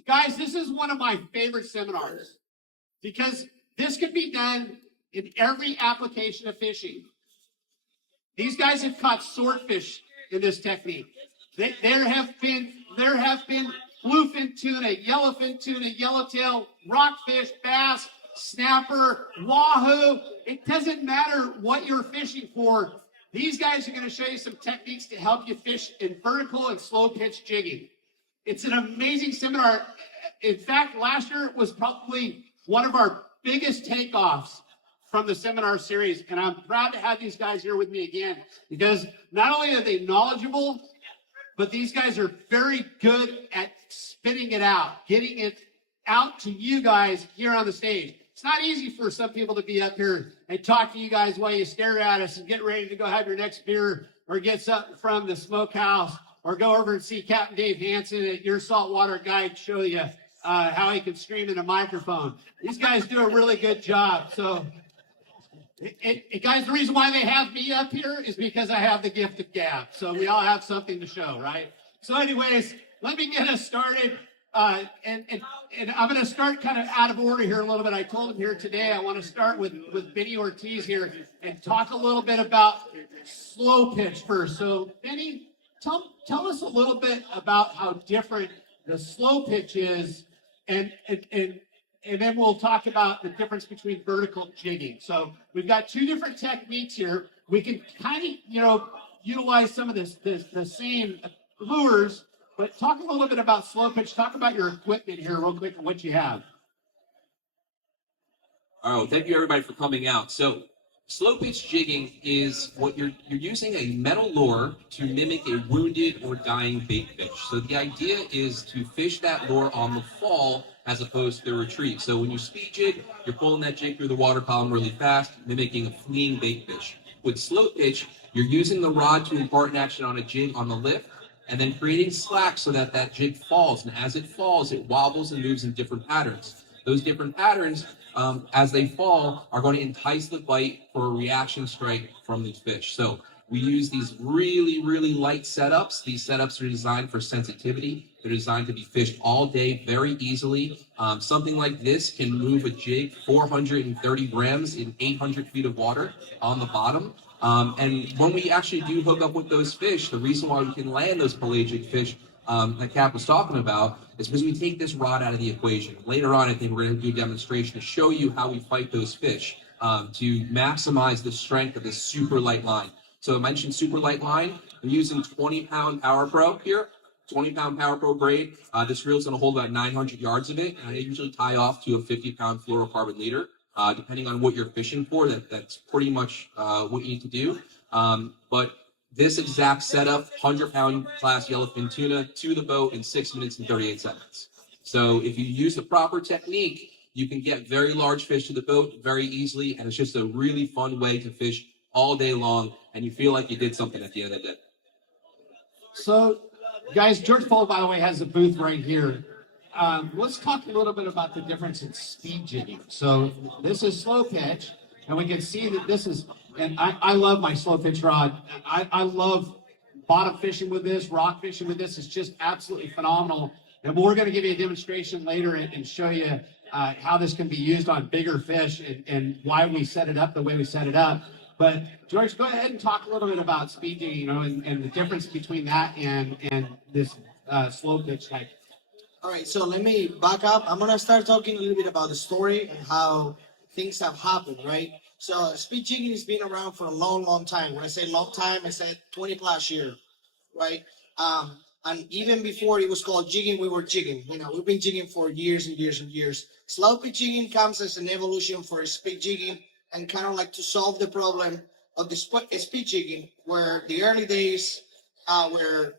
So guys, this is one of my favorite seminars because this could be done in every application of fishing. These guys have caught swordfish in this technique. There have been bluefin tuna, yellowtail, rockfish, bass, snapper, wahoo. It doesn't matter what you're fishing for. These guys are going to show you some techniques to help you fish in vertical and slow pitch jigging. It's an amazing seminar. In fact, last year it was probably one of our biggest takeoffs from the seminar series, and I'm proud to have these guys here with me again because not only are they knowledgeable, but these guys are very good at spitting it out, getting it out to you guys here on the stage. It's not easy for some people to be up here and talk to you guys while you stare at us and get ready to go have your next beer or get something from the smokehouse or go over and see Captain Dave Hansen at your saltwater guide show you how he can scream in a microphone. These guys do a really good job. So, guys, the reason why they have me up here is because I have the gift of gab. So we all have something to show, right? So anyways, let me get us started. And I'm going to start kind of out of order here a little bit. I told him here today I want to start with Benny Ortiz here and talk a little bit about slow pitch first. So Benny, tell us a little bit about how different the slow pitch is, and then we'll talk about the difference between vertical jigging. So we've got two different techniques here. We can kind of, utilize some of the same lures, but talk a little bit about slow pitch. Talk about your equipment here real quick and what you have. All right, well, thank you everybody for coming out. So slow pitch jigging is what you're using a metal lure to mimic a wounded or dying bait fish. So the idea is to fish that lure on the fall as opposed to the retrieve. So when you speed jig, you're pulling that jig through the water column really fast, mimicking a fleeing bait fish. With slow pitch, you're using the rod to impart an action on a jig on the lift, and then creating slack so that that jig falls. And as it falls, it wobbles and moves in different patterns. Those different patterns, as they fall, are going to entice the bite for a reaction strike from these fish. So we use these really, really light setups. These setups are designed for sensitivity. They're designed to be fished all day very easily. Something like this can move a jig 430 grams in 800 feet of water on the bottom. And when we actually do hook up with those fish, the reason why we can land those pelagic fish that Cap was talking about is because we take this rod out of the equation. Later on, I think we're going to do a demonstration to show you how we fight those fish to maximize the strength of this super light line. So I mentioned super light line. I'm using 20-pound Power Pro here, 20-pound Power Pro braid. This reel is going to hold about 900 yards of it, and I usually tie off to a 50-pound fluorocarbon leader. Depending on what you're fishing for, that's pretty much what you need to do. But this exact setup, 100-pound class yellowfin tuna to the boat in 6 minutes and 38 seconds. So if you use the proper technique, you can get very large fish to the boat very easily, and it's just a really fun way to fish all day long, and you feel like you did something at the end of the day. So, guys, George Paul, by the way, has a booth right here. Let's talk a little bit about the difference in speed jigging. So this is slow pitch, and we can see that this is, and I love my slow pitch rod. I love bottom fishing with this, rock fishing with this. It's just absolutely phenomenal. And we're going to give you a demonstration later and show you how this can be used on bigger fish and why we set it up the way we set it up. But George, go ahead and talk a little bit about speed jigging, and the difference between that and this slow pitch type. All right, so let me back up. I'm going to start talking a little bit about the story and how things have happened, right? So speed jigging has been around for a long, long time. When I say long time, I said 20 plus years, right? And even before it was called jigging, we were jigging. We've been jigging for years and years and years. Slow pitch jigging comes as an evolution for speed jigging and kind of like to solve the problem of the speed jigging, where the early days where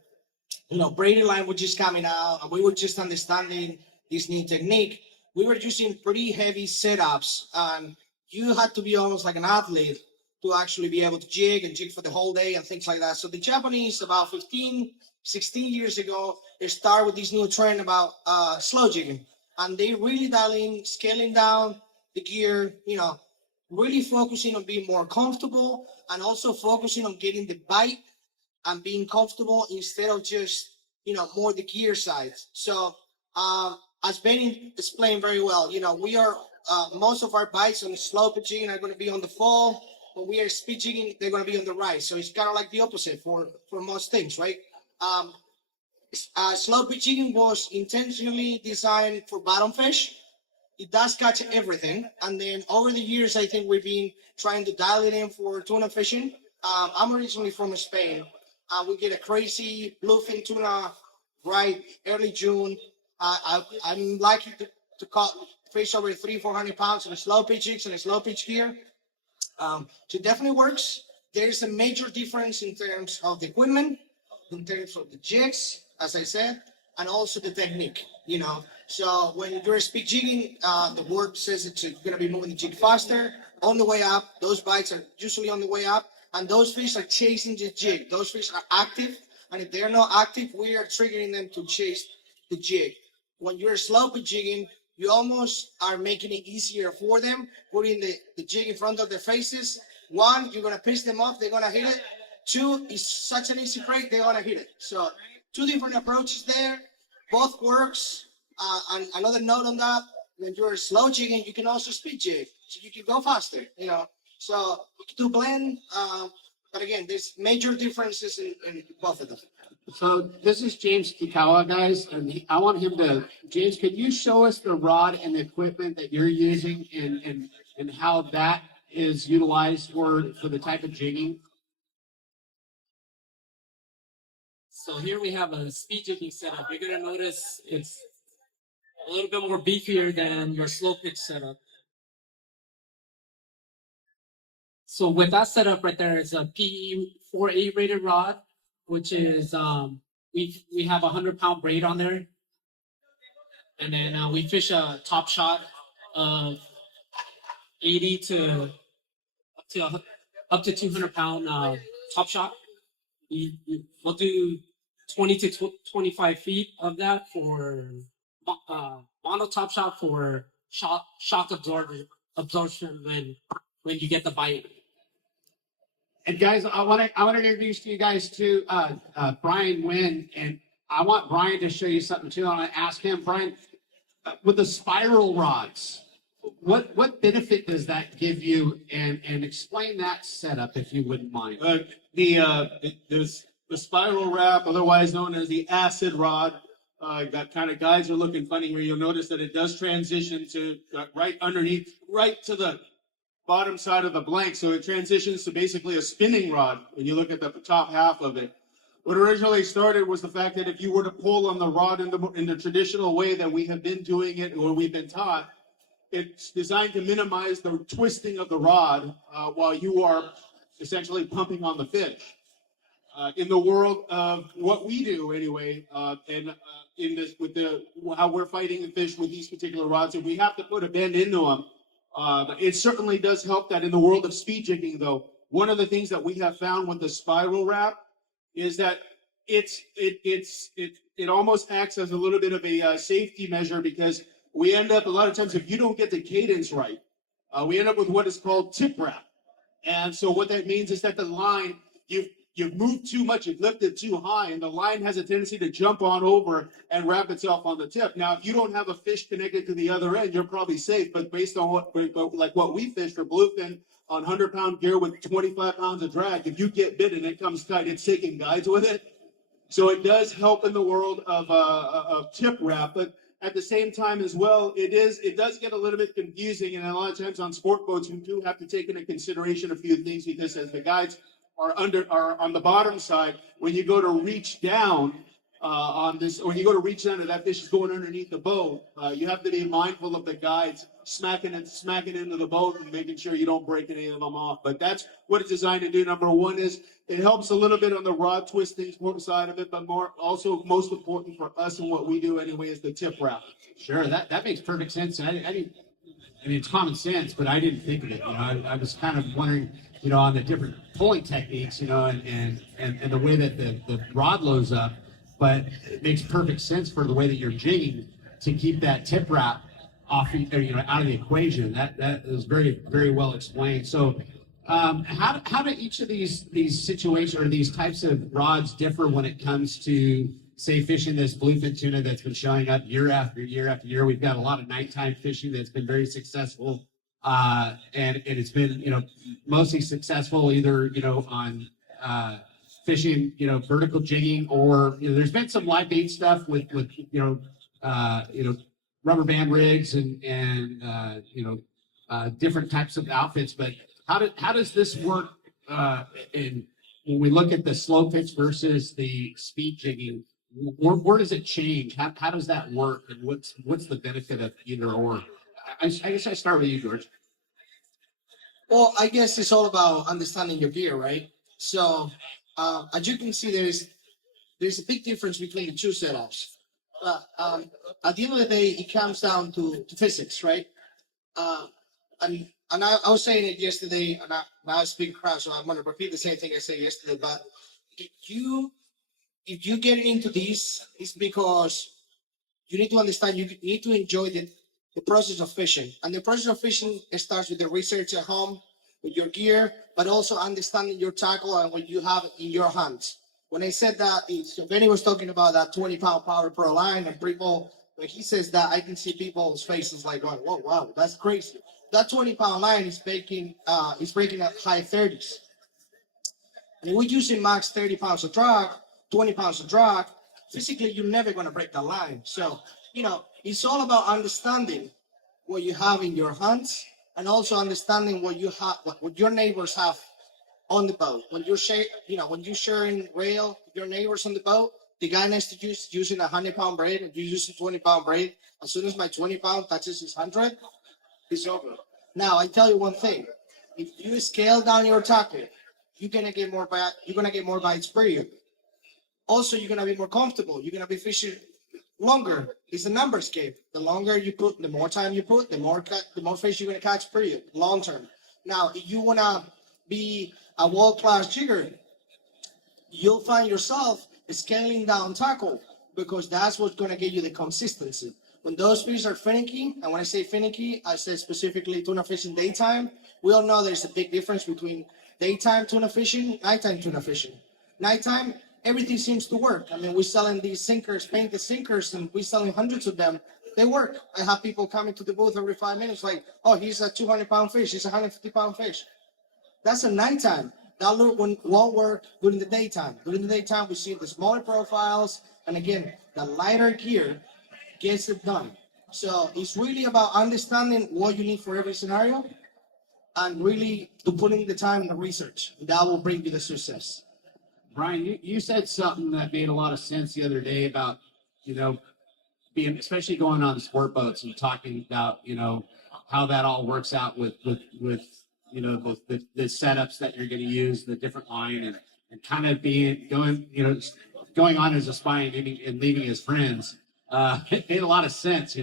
braided line was just coming out, and we were just understanding this new technique. We were using pretty heavy setups, and you had to be almost like an athlete to actually be able to jig and jig for the whole day and things like that. So the Japanese, about 15, 16 years ago, they started with this new trend about slow jigging, and they really dial in, scaling down the gear, really focusing on being more comfortable and also focusing on getting the bite and being comfortable instead of just, more the gear side. So as Benny explained very well, we are most of our bites on the slow pitching are going to be on the fall. When we are speed jigging, they're going to be on the right. So it's kind of like the opposite for most things, right? Um, Slow pitching was intentionally designed for bottom fish. It does catch everything, and then over the years, I think we've been trying to dial it in for tuna fishing. I'm originally from Spain. We get a crazy bluefin tuna right early June. I'm likely to caught fish over 300-400 pounds in a slow pitch jigs and a slow pitch gear. So it definitely works. There's a major difference in terms of the equipment, in terms of the jigs, as I said, and also the technique. So when you're speed jigging, the word says it's going to be moving the jig faster on the way up. Those bites are usually on the way up, and those fish are chasing the jig. Those fish are active, and if they're not active, we are triggering them to chase the jig. When you're slow pitch jigging, you almost are making it easier for them, putting the jig in front of their faces. One, you're going to piss them off, they're going to hit it. Two, it's such an easy break, they're going to hit it. So two different approaches there, both works. And another note on that, when you're slow jigging, you can also speed jig, so you can go faster, So we can do blend, but again, there's major differences in both of them. So this is James Kikawa, guys, and I want him to, James, could you show us the rod and the equipment that you're using and how that is utilized for the type of jigging? So here we have a speed jigging setup. You're gonna notice it's a little bit more beefier than your slow pitch setup. So with that setup right there, it's a PE 4A rated rod, which is we have a 100-pound braid on there, and then we fish a top shot of 80 to up to 200-pound top shot. We'll do 20 to 25 feet of that for mono top shot for shock absorption when you get the bite. And guys, I want to introduce you guys to Brian Wynn, and I want Brian to show you something too. I want to ask him, Brian, with the spiral rods, what benefit does that give you? And explain that setup if you wouldn't mind. The spiral wrap, otherwise known as the acid rod, that kind of guides are looking funny here. You'll notice that it does transition to right underneath, right to the bottom side of the blank. So it transitions to basically a spinning rod when you look at the top half of it. What originally started was the fact that if you were to pull on the rod in the traditional way that we have been doing it or we've been taught, it's designed to minimize the twisting of the rod while you are essentially pumping on the fish. In the world of what we do anyway, and in this with how we're fighting the fish with these particular rods, if we have to put a bend into them, it certainly does help that. In the world of speed jigging, though, one of the things that we have found with the spiral wrap is that it almost acts as a little bit of a safety measure, because we end up a lot of times, if you don't get the cadence right, we end up with what is called tip wrap. And so what that means is that the line, you've moved too much, you've lifted too high, and the line has a tendency to jump on over and wrap itself on the tip. Now, if you don't have a fish connected to the other end, you're probably safe. But based on what we fish for bluefin on 100-pound gear with 25 pounds of drag, if you get bitten, it comes tight. It's taking guides with it. So it does help in the world of tip wrap, but at the same time as well, it does get a little bit confusing, and a lot of times on sport boats, you do have to take into consideration a few things, because as the guides are on the bottom side, when you go to reach down when you go to reach down and that fish is going underneath the boat, you have to be mindful of the guides smacking into the boat and making sure you don't break any of them off. But that's what it's designed to do. Number one is it helps a little bit on the rod twisting side of it, but most important for us and what we do anyway is the tip wrap. Sure, that makes perfect sense. I mean, it's common sense, but I didn't think of it. I was kind of wondering, on the different pulling techniques, and the way that the rod loads up. But it makes perfect sense for the way that you're jigging to keep that tip wrap off, out of the equation. That is very, very well explained. So, how do each of these situations or these types of rods differ when it comes to say fishing this bluefin tuna that's been showing up year after year after year. We've got a lot of nighttime fishing that's been very successful. And it's been, mostly successful either, on fishing, vertical jigging, or there's been some live bait stuff with rubber band rigs and different types of outfits. But how does this work in when we look at the slow pitch versus the speed jigging? Where does it change? How does that work, and what's the benefit of either or? I guess I start with you, George. Well, I guess it's all about understanding your gear, right? So, as you can see, there's a big difference between the two setups. At the end of the day, it comes down to physics, right? And I was saying it yesterday, and now I speak crowd, so I'm going to repeat the same thing I said yesterday. But if you get into this, it's because you need to understand, you need to enjoy the process of fishing. And the process of fishing starts with the research at home, with your gear, but also understanding your tackle and what you have in your hands. When I said that, Benny was talking about that 20-pound Power Pro line, and people, when he says that, I can see people's faces like going, whoa, wow, that's crazy. That 20-pound line is breaking at high 30s. And we're using max 30 pounds of drag, 20 pounds of drag. Physically, you're never going to break that line. So, it's all about understanding what you have in your hands, and also understanding what you have, what your neighbors have on the boat. When you're sharing rail with your neighbors on the boat, the guy next to you is using a 100-pound braid, and you use a 20-pound braid. As soon as my 20-pound touches his 100, it's over. Now, I tell you one thing: if you scale down your tackle, you're gonna get more bites per year. Also, you're gonna be more comfortable. You're gonna be fishing longer. It's a numbers game. The longer you put, the more time you put, the more fish you're gonna catch per year, long term. Now, if you wanna be a world-class jigger, you'll find yourself scaling down tackle, because that's what's gonna give you the consistency. When those fish are finicky, and when I say finicky, I say specifically tuna fishing daytime. We all know there's a big difference between daytime tuna fishing, nighttime tuna fishing. Nighttime, everything seems to work. I mean, we're selling these sinkers, painted sinkers, and we're selling hundreds of them. They work. I have people coming to the booth every 5 minutes like, oh, he's a 200-pound fish, he's a 150-pound fish. That's a nighttime. That won't work during the daytime. During the daytime, we see the smaller profiles, and again, the lighter gear gets it done. So it's really about understanding what you need for every scenario, and really to putting the time in the research. That will bring you the success. Brian, you said something that made a lot of sense the other day about, being, especially going on the sport boats and talking about, how that all works out with the setups that you're going to use, the different line, and kind of going on as a spy and leaving his friends. It made a lot of sense,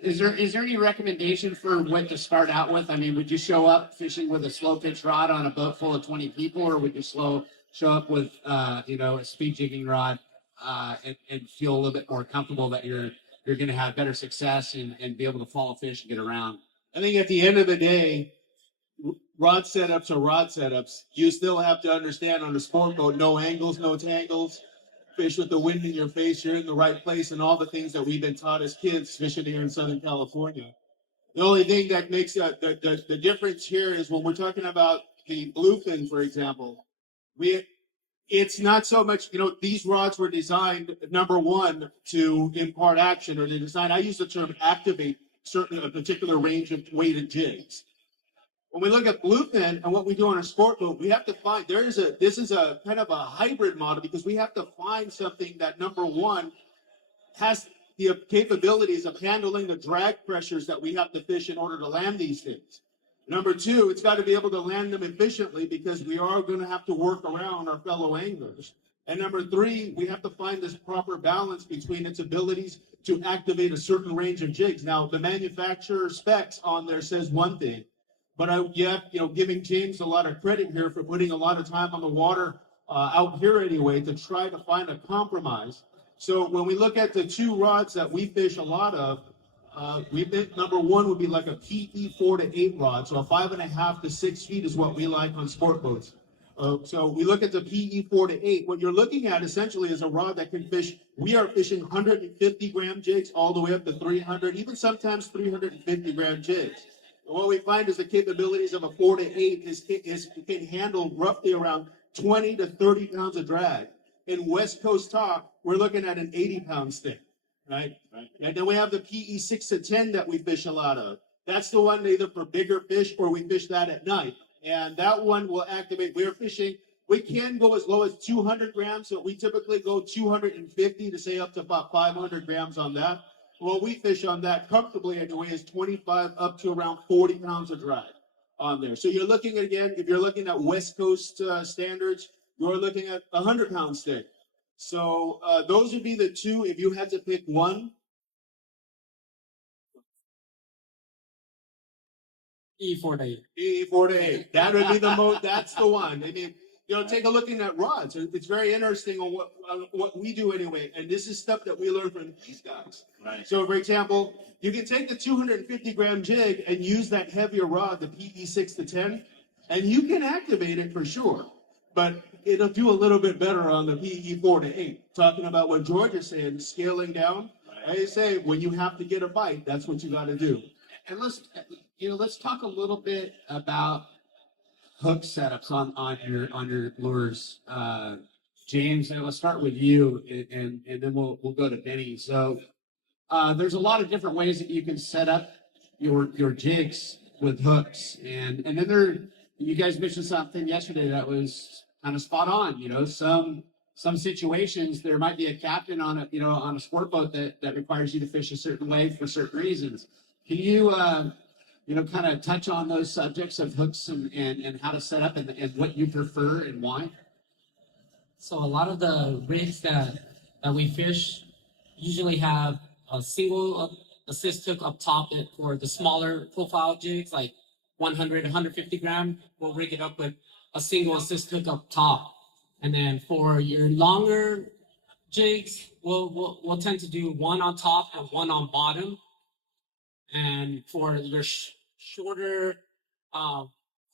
Is there any recommendation for what to start out with? I mean, would you show up fishing with a slow pitch rod on a boat full of 20 people, or would you show up with a speed jigging rod and feel a little bit more comfortable that you're going to have better success and be able to follow fish and get around? I think at the end of the day, rod setups are rod setups. You still have to understand on a sport boat, no angles, no tangles. Fish with the wind in your face, you're in the right place, and all the things that we've been taught as kids fishing here in Southern California. The only thing that makes the difference here is when we're talking about the bluefin, for example, it's not so much, these rods were designed, number one, to impart action, or they're designed, I use the term activate a particular range of weighted jigs. When we look at bluefin and what we do on a sport boat, we have to find, this is a kind of a hybrid model, because we have to find something that, number one, has the capabilities of handling the drag pressures that we have to fish in order to land these things. Number two, it's got to be able to land them efficiently, because we are going to have to work around our fellow anglers. And number three, we have to find this proper balance between its abilities to activate a certain range of jigs. Now, the manufacturer specs on there says one thing, but giving James a lot of credit here for putting a lot of time on the water out here anyway to try to find a compromise. So when we look at the two rods that we fish a lot of, number one would be like a PE 4 to 8 rod. So a 5.5 to 6 feet is what we like on sport boats. So we look at the PE 4 to 8. What you're looking at essentially is a rod that can fish. We are fishing 150 gram jigs all the way up to 300, even sometimes 350 gram jigs. And what we find is the capabilities of a 4 to 8 is can handle roughly around 20 to 30 pounds of drag. In West Coast talk, we're looking at an 80-pound stick, right? And then we have the PE 6 to 10 that we fish a lot of. That's the one either for bigger fish or we fish that at night. And that one will activate. We're fishing. We can go as low as 200 grams. So we typically go 250 to say up to about 500 grams on that. Well, we fish on that comfortably anyway is 25 up to around 40 pounds of drag on there. So you're looking at, again, if you're looking at West Coast standards, you're looking at a 100-pound stick. So those would be the two. If you had to pick one, E4 to 8. E4 to 8. That would be the most. That's the one. I mean, take a look in that rods. It's very interesting on what we do anyway. And this is stuff that we learn from these guys. Right. So, for example, you can take the 250 gram jig and use that heavier rod, the PE 6 to 10, and you can activate it for sure. But it'll do a little bit better on the PE 4 to 8. Talking about what George is saying, scaling down. I say when you have to get a bite, that's what you got to do. And let's talk a little bit about hook setups on your lures. James, and let's start with you, and then we'll go to Benny. So there's a lot of different ways that you can set up your jigs with hooks, and then you guys mentioned something yesterday that was kind of spot on. Some situations there might be a captain on a sport boat that requires you to fish a certain way for certain reasons. Can you kind of touch on those subjects of hooks and how to set up and what you prefer and why? So a lot of the rigs that we fish usually have a single assist hook up top for the smaller profile jigs, like 100, 150 gram. We'll rig it up with a single assist hook up top. And then for your longer jigs, we'll tend to do one on top and one on bottom. And for your shorter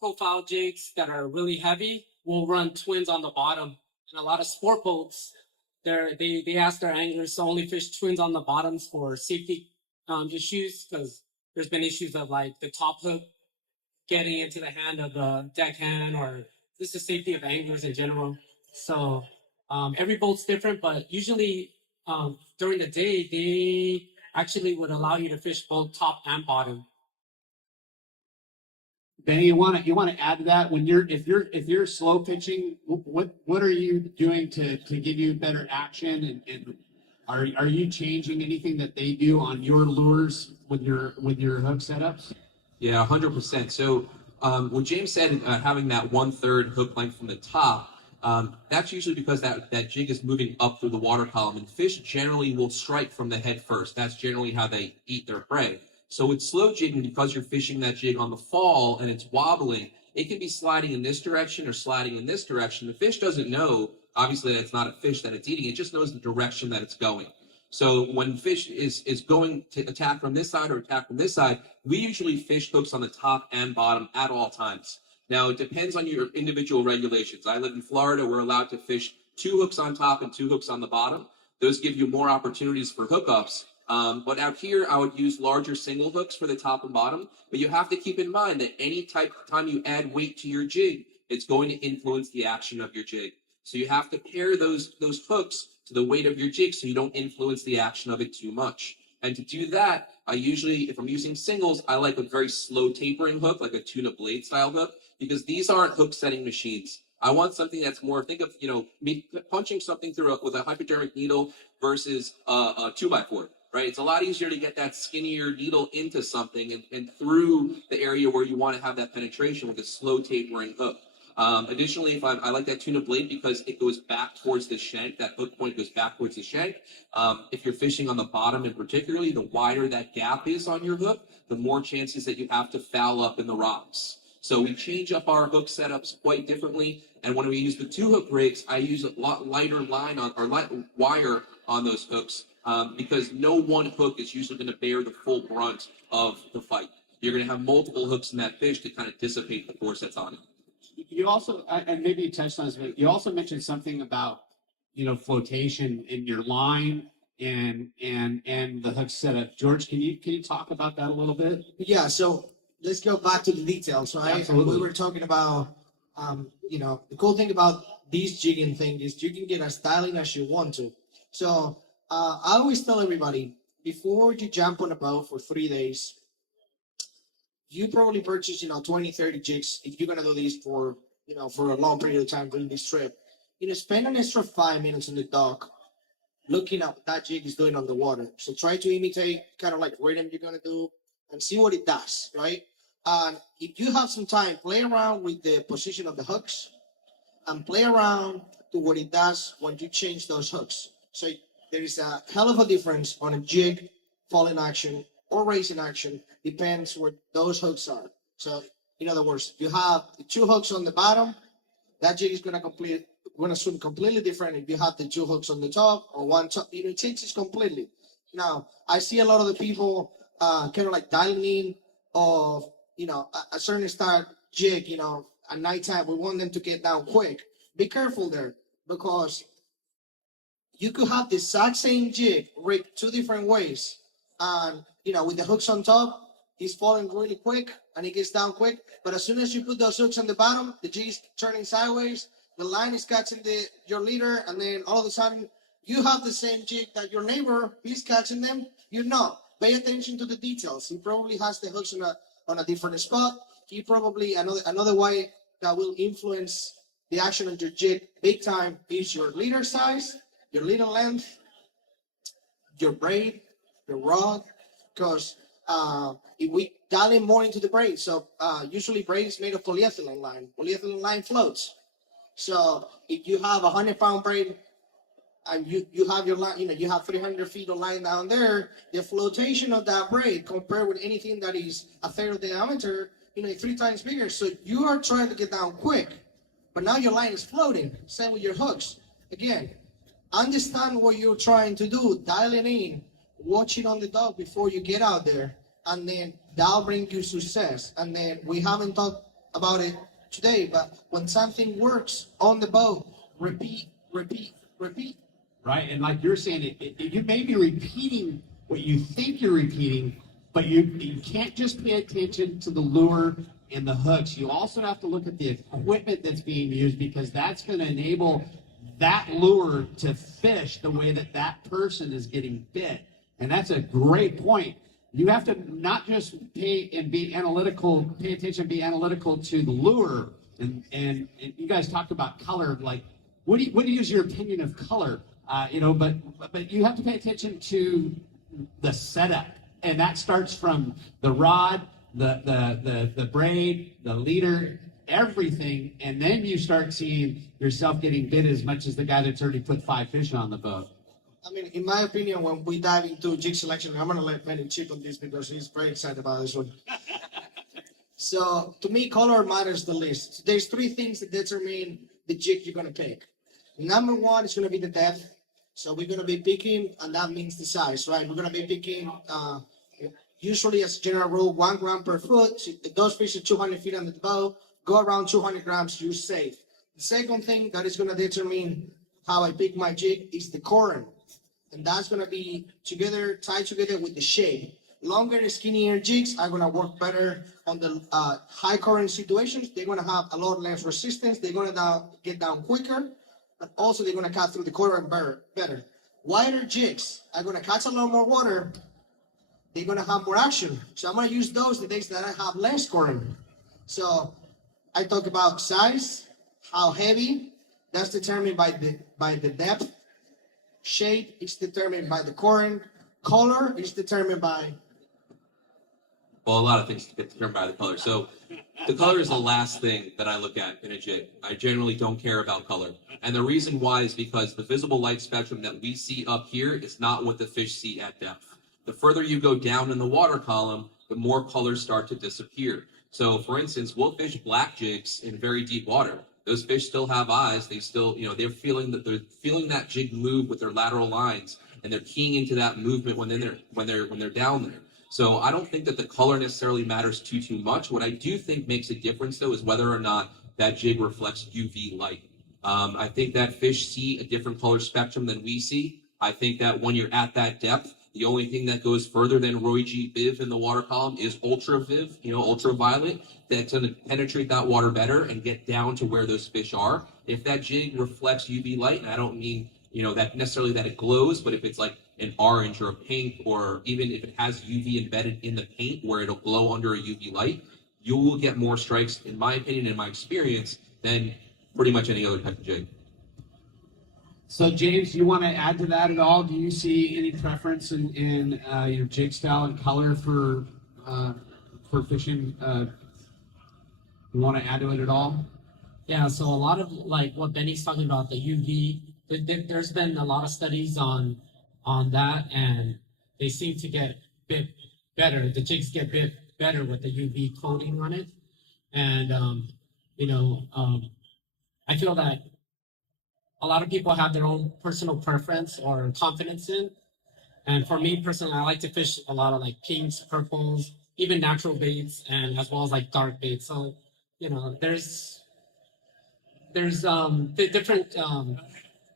profile jigs that are really heavy, we'll run twins on the bottom. And a lot of sport boats, they ask their anglers to only fish twins on the bottoms for safety issues, because there's been issues of like the top hook getting into the hand of the deckhand, or just the safety of anglers in general. So every boat's different, but usually during the day they actually would allow you to fish both top and bottom. Benny, you want to add to that if you're slow pitching, what are you doing to give you better action, and are you changing anything that they do on your lures with your hook setups? Yeah, 100%. So when James said having that 1/3 hook length from the top, that's usually because that jig is moving up through the water column, and fish generally will strike from the head first. That's generally how they eat their prey. So with slow jigging, because you're fishing that jig on the fall and it's wobbling, it can be sliding in this direction or sliding in this direction. The fish doesn't know, obviously, that it's not a fish that it's eating. It just knows the direction that it's going. So when fish is going to attack from this side or attack from this side, we usually fish hooks on the top and bottom at all times. Now, it depends on your individual regulations. I live in Florida. We're allowed to fish 2 hooks on top and 2 hooks on the bottom. Those give you more opportunities for hookups. But out here, I would use larger single hooks for the top and bottom. But you have to keep in mind that any time you add weight to your jig, it's going to influence the action of your jig. So you have to pair those hooks to the weight of your jig so you don't influence the action of it too much. And to do that, I usually, if I'm using singles, I like a very slow tapering hook, like a tuna blade style hook, because these aren't hook setting machines. I want something that's more, think of, me punching something through with a hypodermic needle versus a 2x4, right? It's a lot easier to get that skinnier needle into something and through the area where you want to have that penetration with a slow tapering hook. Additionally, I like that tuna blade because it goes back towards the shank. That hook point goes back towards the shank. If you're fishing on the bottom, and particularly, the wider that gap is on your hook, the more chances that you have to foul up in the rocks. So we change up our hook setups quite differently. And when we use the 2-hook rigs, I use a lot lighter line light wire on those hooks because no one hook is usually going to bear the full brunt of the fight. You're going to have multiple hooks in that fish to kind of dissipate the force that's on it. You also, and maybe you touched on this, but you also mentioned something about, flotation in your line and the hook setup. George, can you talk about that a little bit? Yeah, so let's go back to the details, right? Absolutely. We were talking about, the cool thing about this jigging thing is you can get as styling as you want to. So I always tell everybody, before you jump on a boat for 3 days, you probably purchase, 20, 30 jigs if you're gonna do this for a long period of time during this trip. Spend an extra 5 minutes on the dock looking at what that jig is doing on the water. So try to imitate kind of like rhythm you're gonna do and see what it does, right? And if you have some time, play around with the position of the hooks and play around to what it does when you change those hooks. So there is a hell of a difference on a jig, falling action, or racing action, depends where those hooks are. So in other words, you have the two hooks on the bottom, that jig is gonna swim completely different if you have the two hooks on the top or one top. It changes completely. Now I see a lot of the people kind of like dialing in of a certain start jig. At nighttime we want them to get down quick. Be careful there because you could have the exact same jig rigged two different ways, and with the hooks on top, he's falling really quick and he gets down quick. But as soon as you put those hooks on the bottom, the jig is turning sideways, the line is catching your leader, and then all of a sudden you have the same jig that your neighbor is catching them. Pay attention to the details. He probably has the hooks on a different spot. He probably another way that will influence the action on your jig big time is your leader size, your leader length, your braid, your rod, because if we dial in more into the braid, so usually braid is made of polyethylene line. Polyethylene line floats. So if you have 100-pound braid and you have your line, you have 300 feet of line down there, the flotation of that braid compared with anything that is a third of the diameter, is 3 times bigger. So you are trying to get down quick, but now your line is floating. Same with your hooks. Again, understand what you're trying to do, dial it in, watch it on the dock before you get out there, and then that'll bring you success. And then we haven't talked about it today, but when something works on the boat, repeat, repeat, repeat. Right, and like you're saying, you may be repeating what you think you're repeating, but you can't just pay attention to the lure and the hooks. You also have to look at the equipment that's being used, because that's going to enable that lure to fish the way that person is getting bit. And that's a great point. You have to not just pay attention, be analytical to the lure. And you guys talked about color. Like, what is your opinion of color? But you have to pay attention to the setup, and that starts from the rod, the braid, the leader, everything, and then you start seeing yourself getting bit as much as the guy that's already put 5 fish on the boat. I mean, in my opinion, when we dive into jig selection, I'm gonna let Manny chip on this because he's very excited about this one. So to me, color matters the least. There's 3 things that determine the jig you're gonna pick. Number 1 is gonna be the depth. So we're gonna be picking, and that means the size, right? We're gonna be picking, usually as a general rule, 1 gram per foot. So if those fish are 200 feet on the boat, go around 200 grams, you're safe. The second thing that is gonna determine how I pick my jig is the current. And that's gonna be tied together with the shape. Longer and skinnier jigs are gonna work better on the high current situations. They're gonna have a lot less resistance. They're gonna get down quicker, but also they're gonna cut through the current better. Wider jigs are gonna catch a lot more water. They're gonna have more action. So I'm gonna use those the days that I have less current. So I talk about size, how heavy, that's determined by the depth. Shape is determined by the current. Color is determined by... Well, a lot of things get determined by the color. So the color is the last thing that I look at in a jig. I generally don't care about color. And the reason why is because the visible light spectrum that we see up here is not what the fish see at depth. The further you go down in the water column, the more colors start to disappear. So for instance, we'll fish black jigs in very deep water. Those fish still have eyes. They still, they're feeling that jig move with their lateral lines, and they're keying into that movement when they're down there. So I don't think that the color necessarily matters too much. What I do think makes a difference, though, is whether or not that jig reflects UV light. I think that fish see a different color spectrum than we see. I think that when you're at that depth, the only thing that goes further than Roy G. Biv in the water column is ultra Viv, ultraviolet, that's going to penetrate that water better and get down to where those fish are. If that jig reflects UV light, and I don't mean, that necessarily that it glows, but if it's like an orange or a pink, or even if it has UV embedded in the paint where it'll glow under a UV light, you will get more strikes, in my opinion, in my experience, than pretty much any other type of jig. So, James, do you want to add to that at all? Do you see any preference in your jig style and color for fishing? You want to add to it at all? Yeah, so a lot of like what Benny's talking about, the UV, there's been a lot of studies on that, and they seem to get a bit better. The jigs get a bit better with the UV coating on it. And, I feel that a lot of people have their own personal preference or confidence in. And for me personally, I like to fish a lot of like pinks, purples, even natural baits, and as well as like dark baits. So, there's different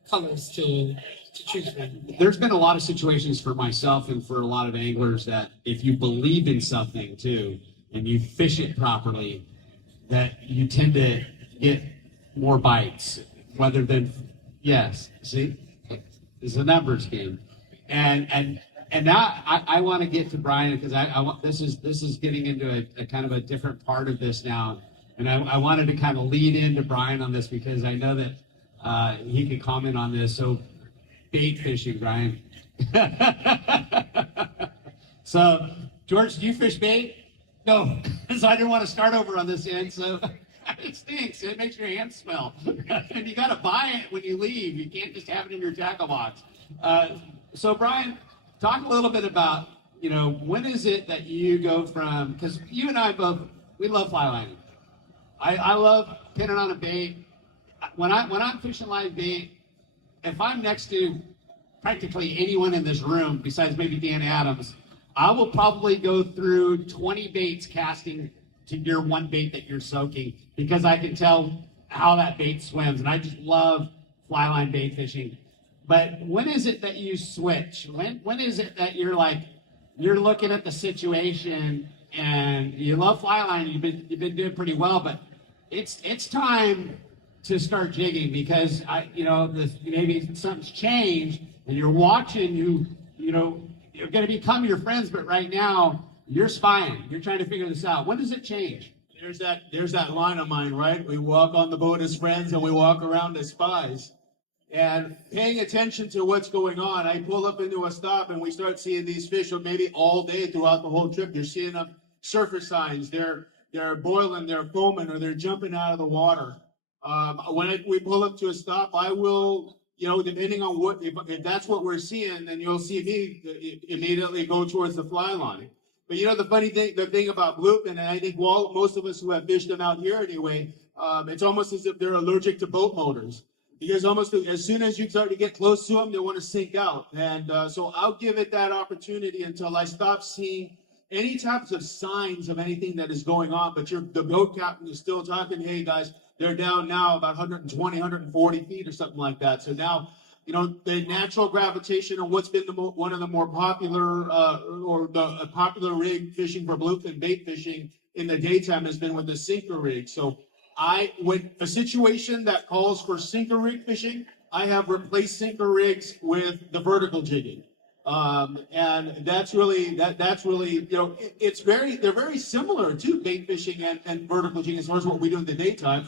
colors to choose from. There's been a lot of situations for myself and for a lot of anglers that if you believe in something too, and you fish it properly, that you tend to get more bites, rather than, yes, see, it's a numbers game. And now I want to get to Brian, because I want, this is getting into a kind of a different part of this now. And I wanted to kind of lead into Brian on this because I know that he could comment on this. So, bait fishing, Brian. So, George, do you fish bait? No. So I didn't want to start over on this end. So it stinks. It makes your hands smell. And you got to buy it when you leave. You can't just have it in your tackle box. So, Brian, talk a little bit about, when is it that you go from, because you and I both, we love fly lining. I love pinning on a bait. When I'm fishing live bait, if I'm next to practically anyone in this room besides maybe Dan Adams, I will probably go through 20 baits casting to your one bait that you're soaking, because I can tell how that bait swims, and I just love fly line bait fishing. But when is it that you switch? When is it that you're looking at the situation and you love fly line, you've been doing pretty well, but it's time to start jigging, because maybe something's changed and you're watching, you're going to become your friends, but right now you're spying. You're trying to figure this out. When does it change? There's that line of mine, right? We walk on the boat as friends and we walk around as spies. And paying attention to what's going on, I pull up into a stop and we start seeing these fish, or maybe all day throughout the whole trip. You're seeing them surface signs. They're boiling, they're foaming, or they're jumping out of the water. When we pull up to a stop, I will, depending on what, if that's what we're seeing, then you'll see me immediately go towards the fly line. But the thing about bluefin, and I think most of us who have fished them out here anyway, it's almost as if they're allergic to boat motors. Because almost as soon as you start to get close to them, they want to sink out. And so I'll give it that opportunity until I stop seeing any types of signs of anything that is going on. But the boat captain is still talking, hey guys, they're down now about 120, 140 feet or something like that. So now, the natural gravitation, and what's been one of the more popular popular rig fishing for bluefin bait fishing in the daytime has been with the sinker rig. So when a situation that calls for sinker rig fishing, I have replaced sinker rigs with the vertical jigging. And that's really, they're very similar to bait fishing and vertical jigging as far as what we do in the daytime.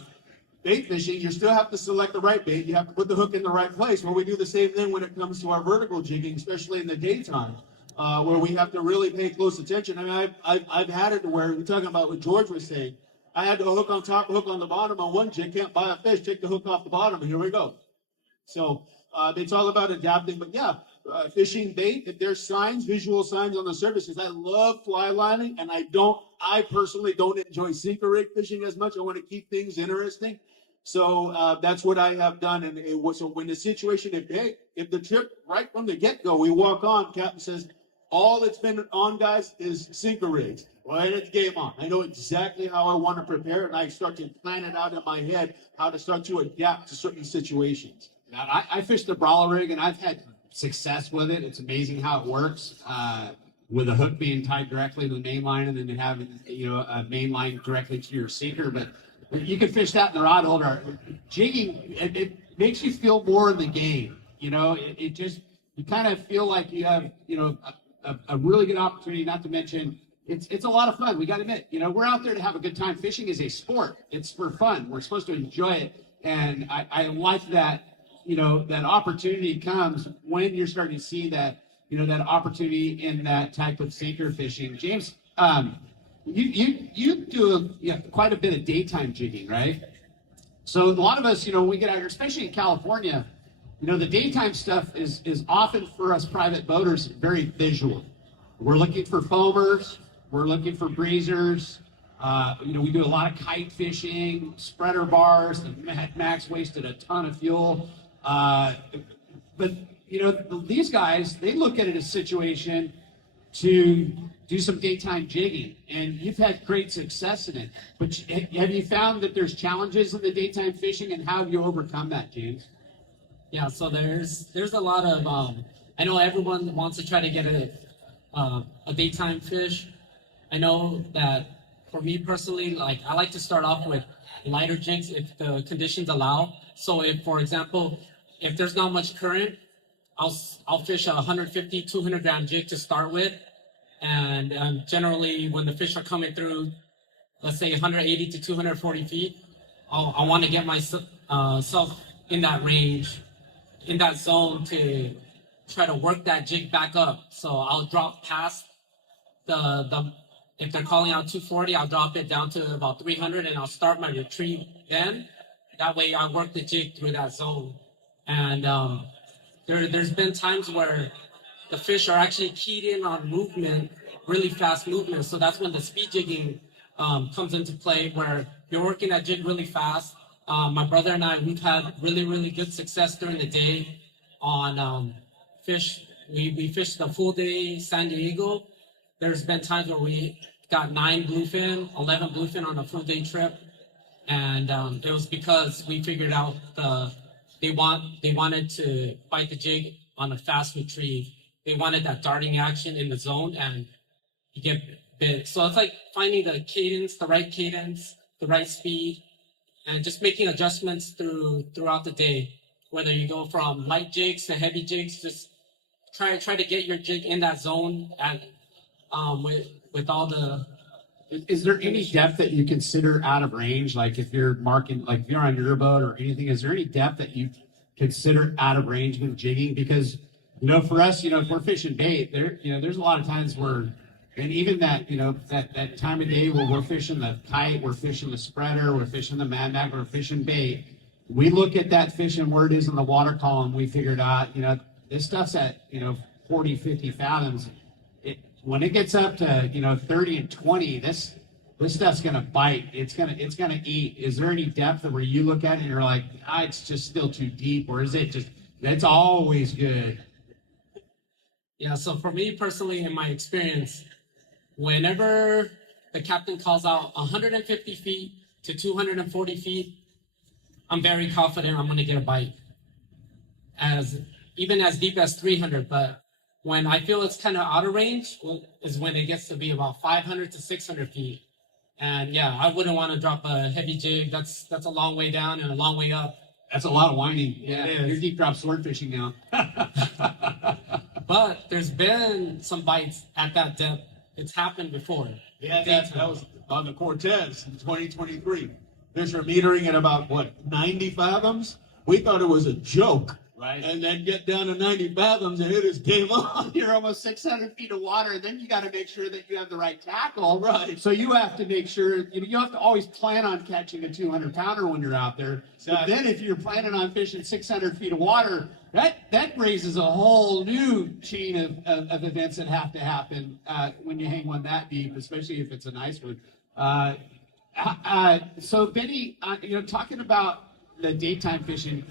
Bait fishing, you still have to select the right bait. You have to put the hook in the right place. Well, we do the same thing when it comes to our vertical jigging, especially in the daytime, where we have to really pay close attention. I mean, I've had it to where we're talking about what George was saying. I had a hook on top, hook on the bottom on one jig. Can't buy a fish. Take the hook off the bottom, and here we go. So it's all about adapting. But yeah, fishing bait. If there's visual signs on the surface, because I love fly lining, and I personally don't enjoy sinker rig fishing as much. I want to keep things interesting. So that's what I have done. And so when the situation, if the trip right from the get-go, we walk on, captain says, All that's been on, guys, is sinker rigs. Right at the game on. I know exactly how I want to prepare, and I start to plan it out in my head how to start to adapt to certain situations. Now, I fished the brawler rig, and I've had success with it. It's amazing how it works. With a hook being tied directly to the main line, and then having a main line directly to your sinker. But you can fish that in the rod holder. Jigging, it makes you feel more in the game. It just, you kind of feel like you have a really good opportunity. Not to mention, it's a lot of fun. We got to admit, we're out there to have a good time. Fishing is a sport. It's for fun. We're supposed to enjoy it, and I like that. That opportunity comes when you're starting to see that. That opportunity in that type of sinker fishing. James, you do quite a bit of daytime jigging, right? So a lot of us, when we get out here, especially in California, the daytime stuff is often for us private boaters very visual. We're looking for foamers, we're looking for breezers. We do a lot of kite fishing, spreader bars. Max wasted a ton of fuel. But these guys, they look at it as a situation to do some daytime jigging, and you've had great success in it. But have you found that there's challenges in the daytime fishing, and how have you overcome that, James? Yeah, so there's a lot of I know everyone wants to try to get a daytime fish. I know that for me personally, I like to start off with lighter jigs if the conditions allow. So if, for example, if there's not much current, I'll fish a 150, 200 gram jig to start with. And generally when the fish are coming through, let's say 180 to 240 feet, I want to get myself in that range, in that zone to try to work that jig back up. So I'll drop past if they're calling out 240, I'll drop it down to about 300 and I'll start my retreat then. That way I work the jig through that zone. And there's been times where the fish are actually keyed in on movement, really fast movement. So that's when the speed jigging comes into play, where you're working that jig really fast. My brother and I, we've had really, really good success during the day on fish. We fished the full day San Diego. There's been times where we got 9 bluefin, 11 bluefin on a full day trip. And it was because we figured out they wanted to bite the jig on a fast retrieve. They wanted that darting action in the zone, and you get bit. So it's like finding the cadence, the right speed, and just making adjustments throughout the day. Whether you go from light jigs to heavy jigs, just try to get your jig in that zone and with all the. Is there any depth that you consider out of range? Like if you're marking, like if you're on your boat or anything, is there any depth that you consider out of range with jigging? Because, for us, if we're fishing bait, there's a lot of times where, and even that, that time of day where we're fishing the kite, we're fishing the spreader, we're fishing the man-bag, we're fishing bait. We look at that fish and where it is in the water column. We figured out, this stuff's at, 40, 50 fathoms. When it gets up to 30 and 20, this stuff's gonna bite. It's gonna eat. Is there any depth where you look at it and you're like, it's just still too deep, or is it just that's always good? Yeah. So for me personally, in my experience, whenever the captain calls out 150 feet to 240 feet, I'm very confident I'm gonna get a bite. Even as deep as 300, but when I feel it's kind of out of range is when it gets to be about 500 to 600 feet. And yeah, I wouldn't want to drop a heavy jig. That's a long way down and a long way up. That's a lot of whining. Yeah, you're deep drop sword fishing now. But there's been some bites at that depth. It's happened before. Yeah, that was on the Cortez in 2023. Fish are metering at about, 90 fathoms? We thought it was a joke. Right. And then get down to 90 fathoms and it is game on. You're almost 600 feet of water, and then you got to make sure that you have the right tackle. Right. So you have to make sure, you have to always plan on catching a 200-pounder when you're out there. Exactly. But then if you're planning on fishing 600 feet of water, that raises a whole new chain of events that have to happen when you hang one that deep, especially if it's a nice one. So Benny, talking about the daytime fishing,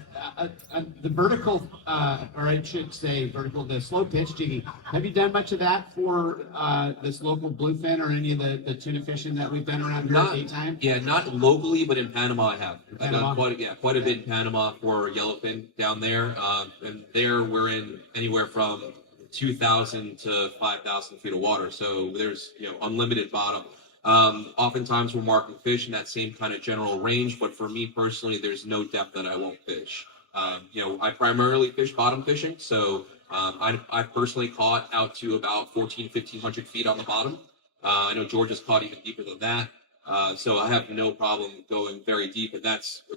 the vertical, or I should say vertical, the slow pitch jigging. Have you done much of that for this local bluefin or any of the tuna fishing that we've done around here at daytime? Yeah, not locally, but in Panama I have. I've Panama? done quite a bit in Panama for yellowfin down there. And there we're in anywhere from 2,000 to 5,000 feet of water. So there's, unlimited bottom. Oftentimes we're marking fish in that same kind of general range, but for me personally, there's no depth that I won't fish. I primarily fish bottom fishing, so I personally caught out to about 1,500 feet on the bottom. I know George has caught even deeper than that. So I have no problem going very deep, and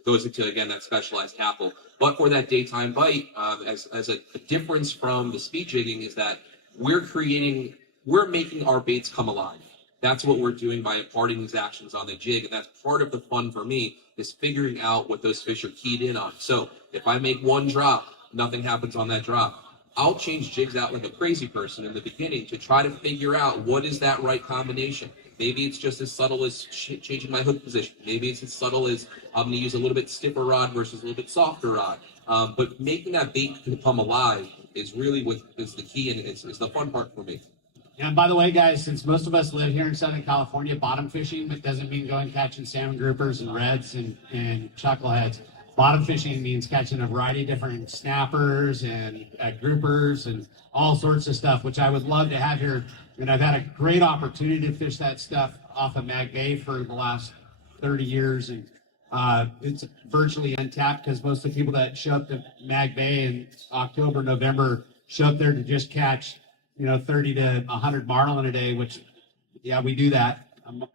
goes into, again, that specialized tackle. But for that daytime bite, as a difference from the speed jigging is that we're making our baits come alive. That's what we're doing by imparting these actions on the jig, and that's part of the fun for me, is figuring out what those fish are keyed in on. So if I make one drop, nothing happens on that drop. I'll change jigs out like a crazy person in the beginning to try to figure out what is that right combination. Maybe it's just as subtle as changing my hook position. Maybe it's as subtle as I'm going to use a little bit stiffer rod versus a little bit softer rod. But making that bait come alive is really what is the key, and it's the fun part for me. And by the way, guys, since most of us live here in Southern California, bottom fishing, it doesn't mean going catching salmon groupers and reds and chuckleheads. Bottom fishing means catching a variety of different snappers and groupers and all sorts of stuff, which I would love to have here. And I've had a great opportunity to fish that stuff off of Mag Bay for the last 30 years. And it's virtually untapped because most of the people that show up to Mag Bay in October, November, show up there to just catch 30 to 100 marlin a day, which, yeah, we do that.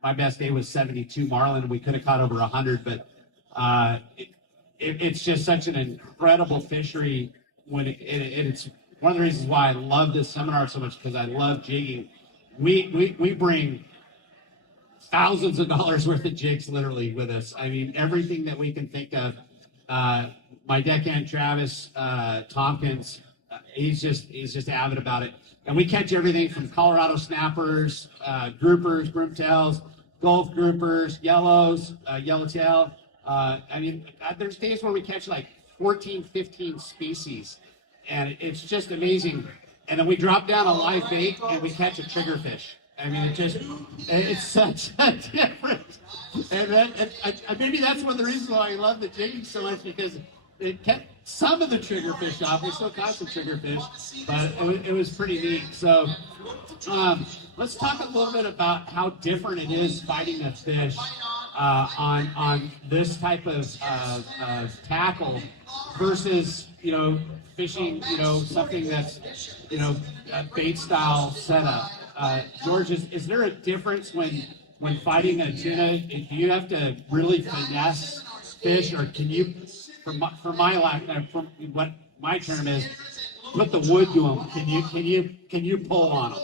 My best day was 72 marlin, and we could have caught over 100, but it's just such an incredible fishery. It's one of the reasons why I love this seminar so much, because I love jigging. We bring thousands of dollars worth of jigs literally with us. I mean, everything that we can think of. My deckhand Travis Tompkins, he's just avid about it. And we catch everything from Colorado snappers, groupers, broomtails, Gulf groupers, yellows, yellowtail. There's days where we catch like 14, 15 species, and it's just amazing. And then we drop down a live bait and we catch a triggerfish. I mean, it's such a difference. And maybe that's one of the reasons why I love the jigging so much, because it kept some of the triggerfish off. We still caught some triggerfish, but it was pretty neat. So let's talk a little bit about how different it is fighting a fish on this type of tackle versus fishing something that's a bait style setup. George, is there a difference when fighting a tuna? Do you have to really finesse fish, or can you, for my lack, from what my term is, put the wood to them? Can you pull on them?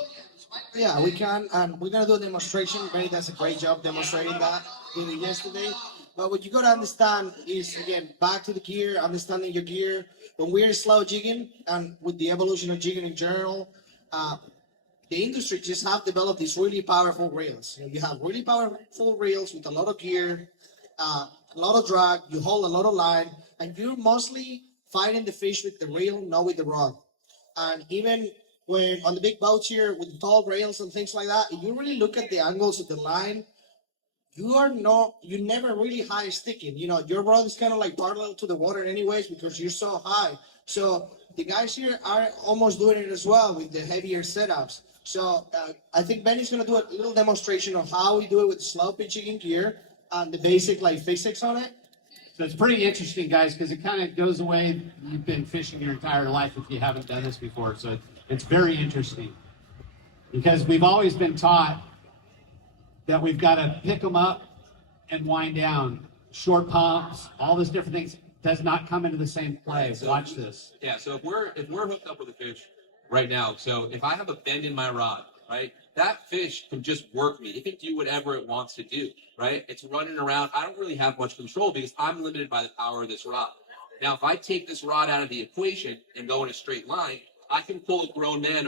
Yeah, we can, and we're gonna do a demonstration. Benny does a great job demonstrating that really yesterday. But what you gotta understand is, again, back to the gear, understanding your gear. When we're slow jigging, and with the evolution of jigging in general, the industry just have developed these really powerful reels. You have really powerful reels with a lot of gear, a lot of drag. You hold a lot of line, and you're mostly fighting the fish with the reel, not with the rod. And even when on the big boats here with the tall rails and things like that, if you really look at the angles of the line, you never really high sticking. Your rod is kind of like parallel to the water anyways, because you're so high. So the guys here are almost doing it as well with the heavier setups. So I think Benny's gonna do a little demonstration of how we do it with slow pitching in gear and the basic physics on it. So it's pretty interesting, guys, because it kind of goes away. You've been fishing your entire life if you haven't done this before. So it's very interesting, because we've always been taught that we've got to pick them up and wind down. Short pumps, all these different things does not come into the same play. So watch this. Yeah, so if we're hooked up with a fish right now, so if I have a bend in my rod, right, that fish can just work me. It can do whatever it wants to do, right? It's running around. I don't really have much control because I'm limited by the power of this rod. Now, if I take this rod out of the equation and go in a straight line, I can pull a grown man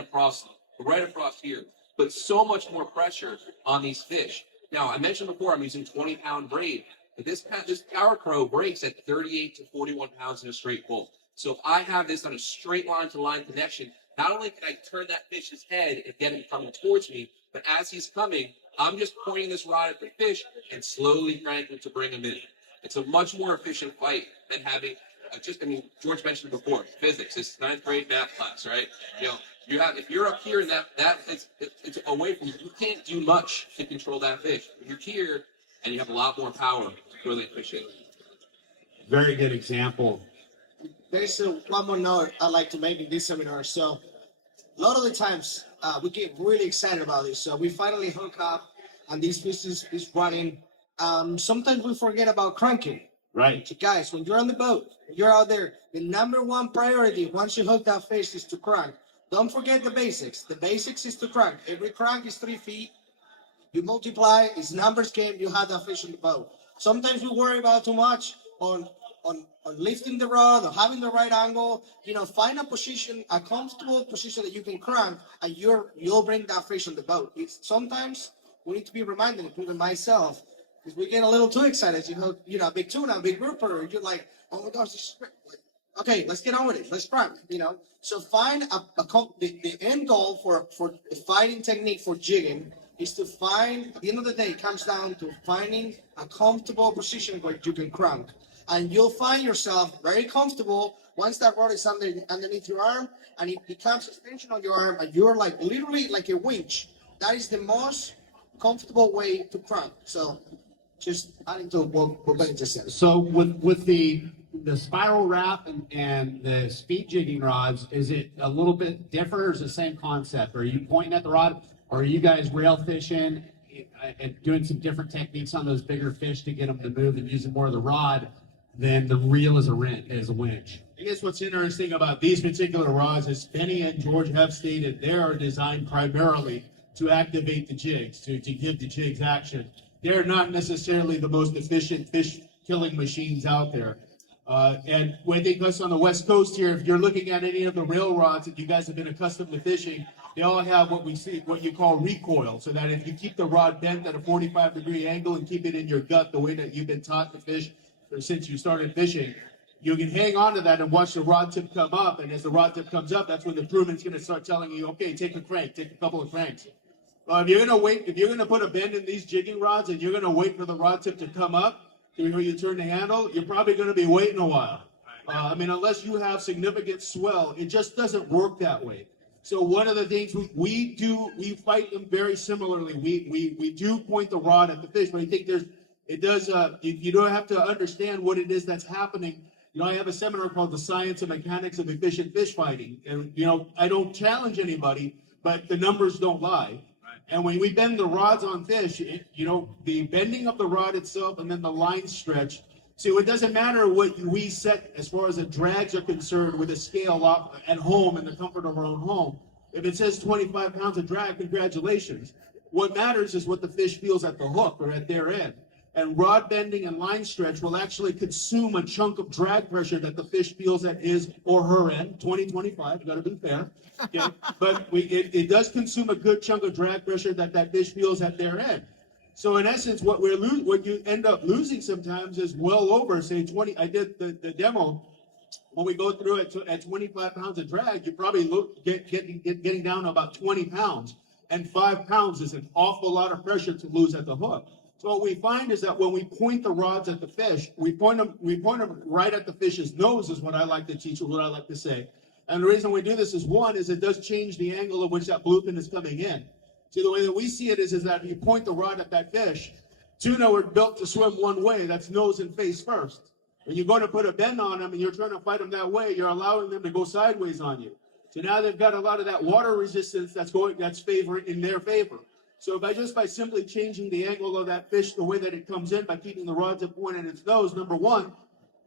right across here, but so much more pressure on these fish. Now, I mentioned before I'm using 20-pound braid. But this Power Crow breaks at 38 to 41 pounds in a straight pull. So if I have this on a straight line to line connection, not only can I turn that fish's head and get him coming towards me, but as he's coming, I'm just pointing this rod at the fish and slowly cranking to bring him in. It's a much more efficient fight than having George mentioned before, physics. It's ninth grade math class, right? If you're up here and it's away from you, you can't do much to control that fish. You're here and you have a lot more power to really fish it. Very good example. There's one more note I'd like to make in this seminar. So a lot of the times we get really excited about this. So we finally hook up and this fish is running. Sometimes we forget about cranking. Right. So guys, when you're on the boat, you're out there, the number one priority once you hook that fish is to crank. Don't forget the basics. The basics is to crank. Every crank is 3 feet. You multiply, it's numbers game, you have that fish on the boat. Sometimes we worry about too much on lifting the rod or having the right angle. Find a position, a comfortable position that you can crank, and you'll bring that fish on the boat. Sometimes we need to be reminded, including myself, because we get a little too excited. A big tuna, a big grouper, you're like, oh my gosh, this is great. Okay, let's get on with it. Let's crank. So find the end goal for the fighting technique for jigging is to find, at the end of the day, it comes down to finding a comfortable position where you can crank. And you'll find yourself very comfortable once that rod is underneath your arm and it becomes extension on your arm and you're like literally like a winch. That is the most comfortable way to crank. So just adding to what Benny just said. So with the spiral wrap and the speed jigging rods, is it a little bit different or is it the same concept? Are you pointing at the rod or are you guys rail fishing and doing some different techniques on those bigger fish to get them to move and using more of the rod than the reel as a winch? I guess what's interesting about these particular rods is Benny and George have stated they are designed primarily to activate the jigs, to give the jigs action. They're not necessarily the most efficient fish killing machines out there. And when they us on the West Coast here, if you're looking at any of the rail rods that you guys have been accustomed to fishing, they all have what you call recoil, so that if you keep the rod bent at a 45-degree angle and keep it in your gut the way that you've been taught to fish since you started fishing, you can hang on to that and watch the rod tip come up. And as the rod tip comes up, that's when the crewman's going to start telling you, okay, take a couple of cranks. If you're going to put a bend in these jigging rods and you're going to wait for the rod tip to come up before you turn the handle, you're probably going to be waiting a while. Unless you have significant swell, it just doesn't work that way. So one of the things we do, we fight them very similarly. We do point the rod at the fish, but I think you don't have to understand what it is that's happening. I have a seminar called The Science and Mechanics of Efficient Fish Fighting. And, I don't challenge anybody, but the numbers don't lie. And when we bend the rods on fish, the bending of the rod itself and then the line stretch. See, it doesn't matter what we set as far as the drags are concerned with a scale up at home in the comfort of our own home. If it says 25 pounds of drag, congratulations. What matters is what the fish feels at the hook or at their end. And rod bending and line stretch will actually consume a chunk of drag pressure that the fish feels at his or her end. 20-25, got to be fair. Okay? But it does consume a good chunk of drag pressure that fish feels at their end. So in essence, what you end up losing sometimes is well over, say 20. I did the demo. When we go through it at 25 pounds of drag, you probably getting down to about 20 pounds. And 5 pounds is an awful lot of pressure to lose at the hook. So what we find is that when we point the rods at the fish, we point them right at the fish's nose is what I like to teach, or what I like to say. And the reason we do this is it does change the angle of which that bluefin is coming in. See, the way that we see it is that if you point the rod at that fish, tuna were built to swim one way, that's nose and face first. When you're going to put a bend on them and you're trying to fight them that way, you're allowing them to go sideways on you. So now they've got a lot of that water resistance that's in their favor. So by simply changing the angle of that fish, the way that it comes in, by keeping the rod tip pointed at its nose, number one,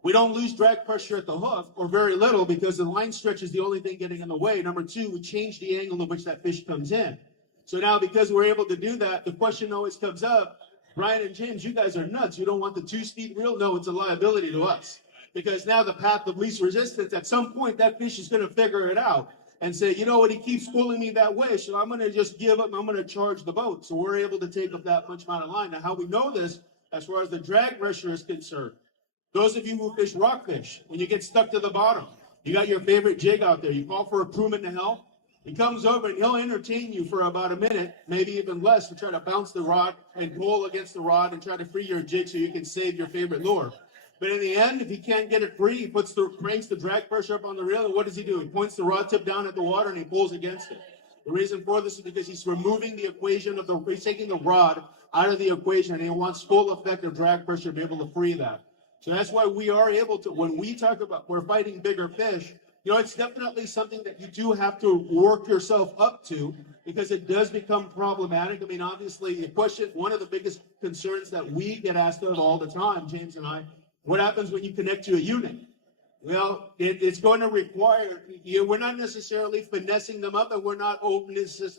we don't lose drag pressure at the hook, or very little, because the line stretch is the only thing getting in the way. Number two, we change the angle in which that fish comes in. So now, because we're able to do that, the question always comes up, Brian and James, you guys are nuts. You don't want the 2-speed reel? No, it's a liability to us. Because now the path of least resistance, at some point, that fish is going to figure it out and say, you know what, he keeps pulling me that way, so I'm going to just give up, I'm going to charge the boat. So we're able to take up that much amount of line. Now, how we know this as far as the drag pressure is concerned. Those of you who fish rockfish, when you get stuck to the bottom, you got your favorite jig out there, you call for a crewman to help. He comes over and he'll entertain you for about a minute, maybe even less, to try to bounce the rod and pull against the rod and try to free your jig so you can save your favorite lure. But in the end, if he can't get it free, he cranks the drag pressure up on the reel, and what does he do? He points the rod tip down at the water and he pulls against it. The reason for this is because he's removing the equation of he's taking the rod out of the equation, and he wants full effect of drag pressure to be able to free that. So that's why we are able to, when we talk about we're fighting bigger fish, it's definitely something that you do have to work yourself up to, because it does become problematic. I mean, obviously, the question, one of the biggest concerns that we get asked of all the time, James and I, what happens when you connect to a unit? Well, it's going to require, we're not necessarily finessing them up, and we're not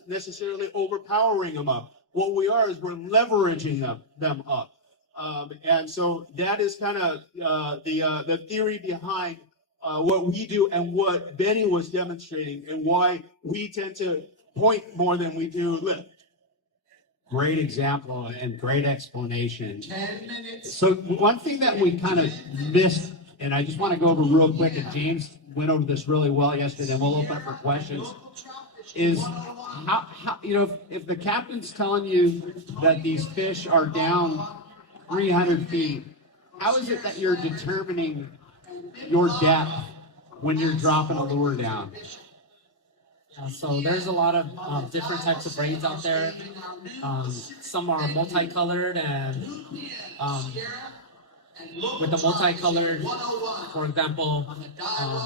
necessarily overpowering them up. What we are is we're leveraging them up. And so that is kind of the theory behind what we do and what Benny was demonstrating, and why we tend to point more than we do lift. Great example and great explanation. So one thing that we kind of missed, and I just want to go over real quick, and James went over this really well yesterday, and we'll open up for questions, is how if the captain's telling you that these fish are down 300 feet, how is it that you're determining your depth when you're dropping a lure down? So there's a lot of different types of braids out there. Some are multicolored, and with the multicolored, for example,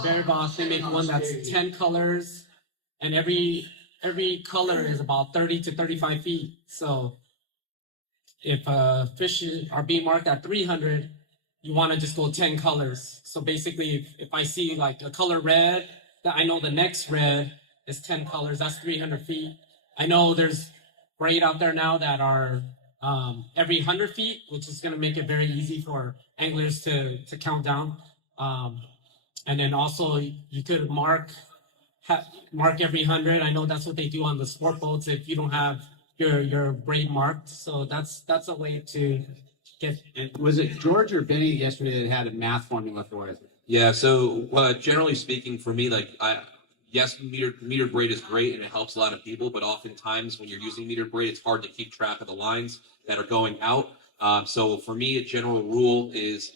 Berry Boss, they make one that's 10 colors, and every color is about 30 to 35 feet. So if fish are being marked at 300, you want to just go 10 colors. So basically, if I see like a color red, that I know the next red is 10 colors, that's 300 feet. I know there's braid out there now that are every 100 feet, which is going to make it very easy for anglers to count down. And then also you could mark every 100. I know that's what they do on the sport boats if you don't have your braid marked. So that's a way to get. And was it George or Benny yesterday that had a math formula for it? Yeah. So generally speaking, for me, yes, meter braid is great and it helps a lot of people, but oftentimes when you're using meter braid, it's hard to keep track of the lines that are going out. So for me, a general rule is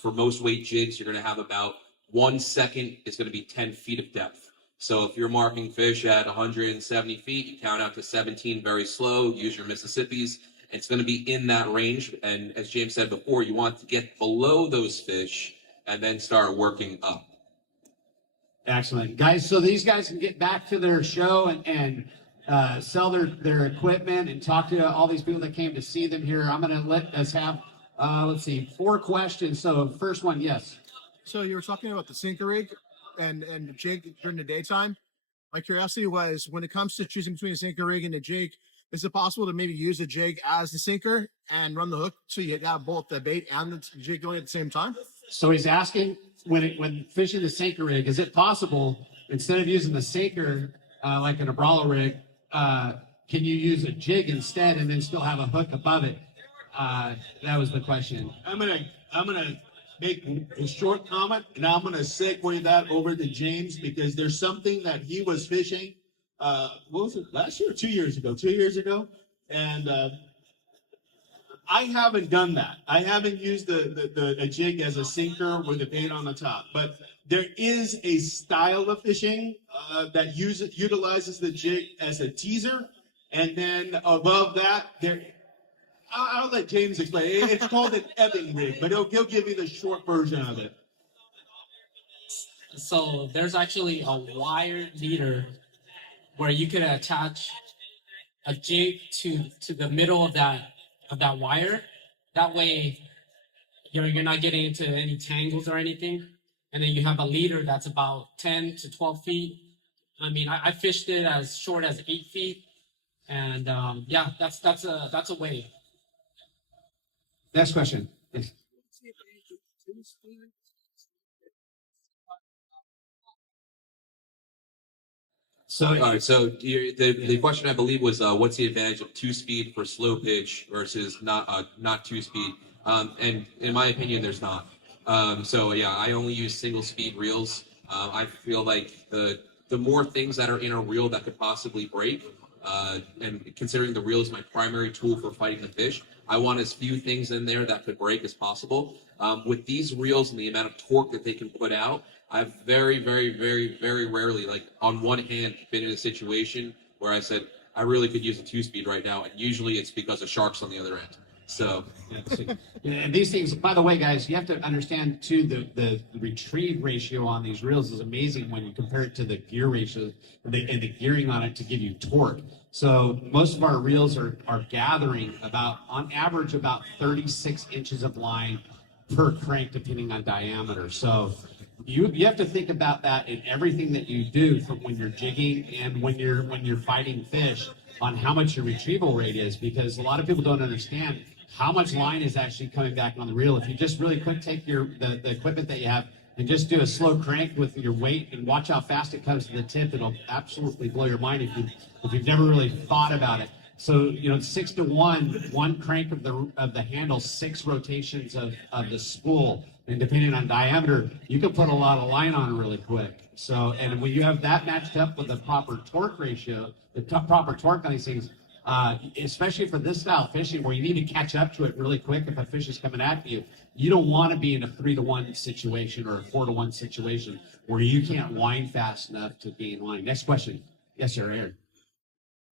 for most weight jigs, you're going to have about 1 second is going to be 10 feet of depth. So if you're marking fish at 170 feet, you count out to 17 very slow, use your Mississippis. It's going to be in that range. And as James said before, you want to get below those fish and then start working up. Excellent. Guys, so these guys can get back to their show and sell their equipment and talk to all these people that came to see them here. I'm going to let us have, 4 questions. So first one, yes. So you were talking about the sinker rig and the jig during the daytime. My curiosity was, when it comes to choosing between a sinker rig and a jig, is it possible to maybe use the jig as the sinker and run the hook so you got both the bait and the jig going at the same time? So he's asking, when fishing the sinker rig, is it possible, instead of using the sinker like an umbrella rig, can you use a jig instead and then still have a hook above it? That was the question. I'm gonna make a short comment, and I'm gonna segue that over to James, because there's something that he was fishing. What was it, last year or 2 years ago? 2 years ago, and I haven't done that. I haven't used a jig as a sinker with a bait on the top. But there is a style of fishing that utilizes the jig as a teaser, and then above that, I'll let James explain. It's called an ebbing rig, but he'll give you the short version of it. So there's actually a wire leader where you could attach a jig to the middle of that wire. That way, you're not getting into any tangles or anything. And then you have a leader that's about 10 to 12 feet. I mean, I fished it as short as 8 feet, and that's a way. Next question. Yes. So, All right. So the question, I believe, was what's the advantage of 2-speed for slow pitch versus not 2-speed? And in my opinion, there's not. So yeah, I only use single speed reels. I feel like the more things that are in a reel that could possibly break, and considering the reel is my primary tool for fighting the fish, I want as few things in there that could break as possible. With these reels and the amount of torque that they can put out, I've very, very, very, very rarely, like on one hand, been in a situation where I said, I really could use a 2-speed right now, and usually it's because of sharks on the other end. So, And these things, by the way, guys, you have to understand too, the retrieve ratio on these reels is amazing when you compare it to the gear ratio and the gearing on it to give you torque. So most of our reels are gathering about, on average, about 36 inches of line per crank, depending on diameter. So you have to think about that in everything that you do, from when you're jigging and when you're fighting fish, on how much your retrieval rate is, because a lot of people don't understand how much line is actually coming back on the reel. If you just really quick take the equipment that you have and just do a slow crank with your weight and watch how fast it comes to the tip, it'll absolutely blow your mind if you've never really thought about it. So 6 to 1, one crank of the handle, 6 rotations of the spool, and depending on diameter, you can put a lot of line on really quick. So, and when you have that matched up with the proper torque ratio, proper torque on these things, especially for this style of fishing where you need to catch up to it really quick if a fish is coming at you, you don't want to be in a 3 to 1 situation or a 4 to 1 situation where you can't wind fast enough to gain line. Next question. Yes, sir, Aaron.